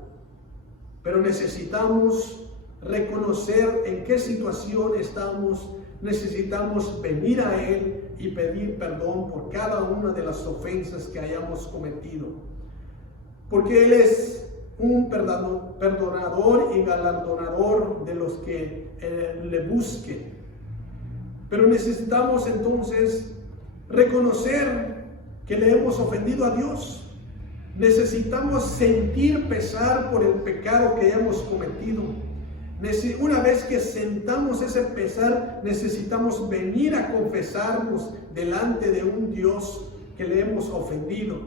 pero necesitamos reconocer en qué situación estamos. Necesitamos venir a Él y pedir perdón por cada una de las ofensas que hayamos cometido, porque Él es un perdonador y galardonador de los que le busquen. Pero necesitamos entonces reconocer que le hemos ofendido a Dios. Necesitamos sentir pesar por el pecado que hemos cometido. Una vez que sentamos ese pesar, necesitamos venir a confesarnos delante de un Dios que le hemos ofendido,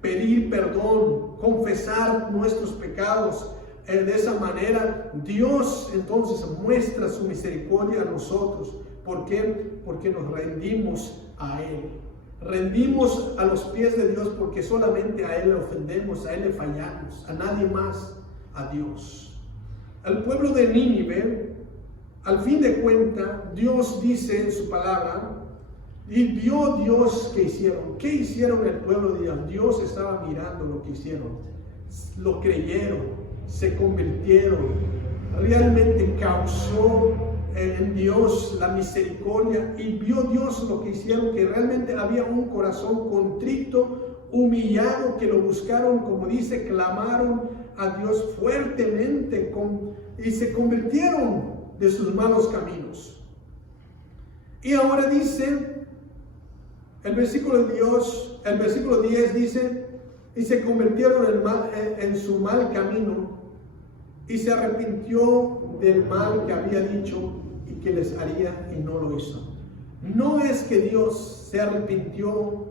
pedir perdón, confesar nuestros pecados. De esa manera Dios entonces muestra su misericordia a nosotros, ¿Por qué? Porque nos rendimos a Él. Rendimos a los pies de Dios porque solamente a Él le ofendemos, a Él le fallamos, a nadie más, a Dios. Al pueblo de Nínive, al fin de cuentas, Dios dice en su palabra, y vio Dios que hicieron. ¿Qué hicieron el pueblo de Dios? Dios estaba mirando lo que hicieron. Lo creyeron, se convirtieron. Realmente causó en Dios la misericordia y vio Dios lo que hicieron, que realmente había un corazón contrito, humillado, que lo buscaron, como dice, clamaron a Dios fuertemente y se convirtieron de sus malos caminos. Y ahora dice el versículo 10 dice, y se convirtieron en su mal camino, y se arrepintió del mal que había dicho y que les haría, y no lo hizo. No es que Dios se arrepintió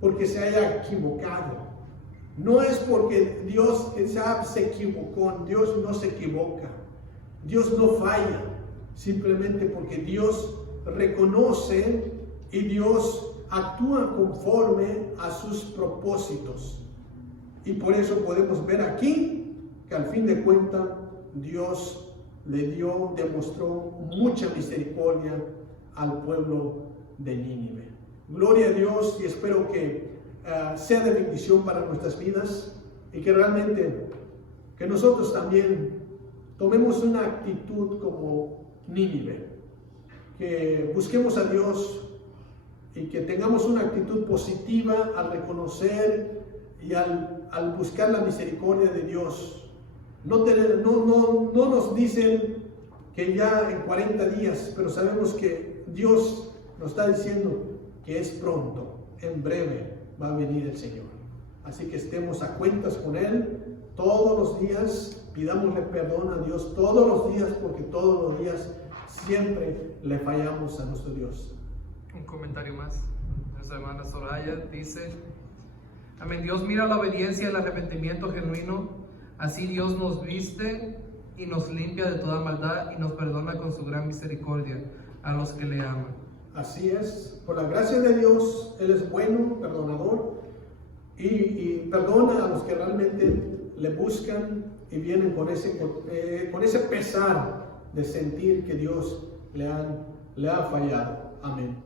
porque se haya equivocado. No es porque Dios quizás se equivocó. Dios no se equivoca. Dios no falla. Simplemente porque Dios reconoce y Dios actúa conforme a sus propósitos. Y por eso podemos ver aquí que al fin de cuentas Dios demostró mucha misericordia al pueblo de Nínive. Gloria a Dios, y espero que sea de bendición para nuestras vidas y que realmente que nosotros también tomemos una actitud como Nínive, que busquemos a Dios y que tengamos una actitud positiva al reconocer y al buscar la misericordia de Dios. No nos dicen que ya en 40 días, pero sabemos que Dios nos está diciendo que es pronto, en breve va a venir el Señor. Así que estemos a cuentas con Él todos los días, pidámosle perdón a Dios todos los días, porque todos los días siempre le fallamos a nuestro Dios. Un comentario más. Nuestra hermana Soraya dice: amén. Dios mira la obediencia y el arrepentimiento genuino. Así Dios nos viste y nos limpia de toda maldad y nos perdona con su gran misericordia a los que le aman. Así es. Por la gracia de Dios, Él es bueno, perdonador, y perdona a los que realmente le buscan y vienen con ese pesar de sentir que Dios le ha fallado. Amén.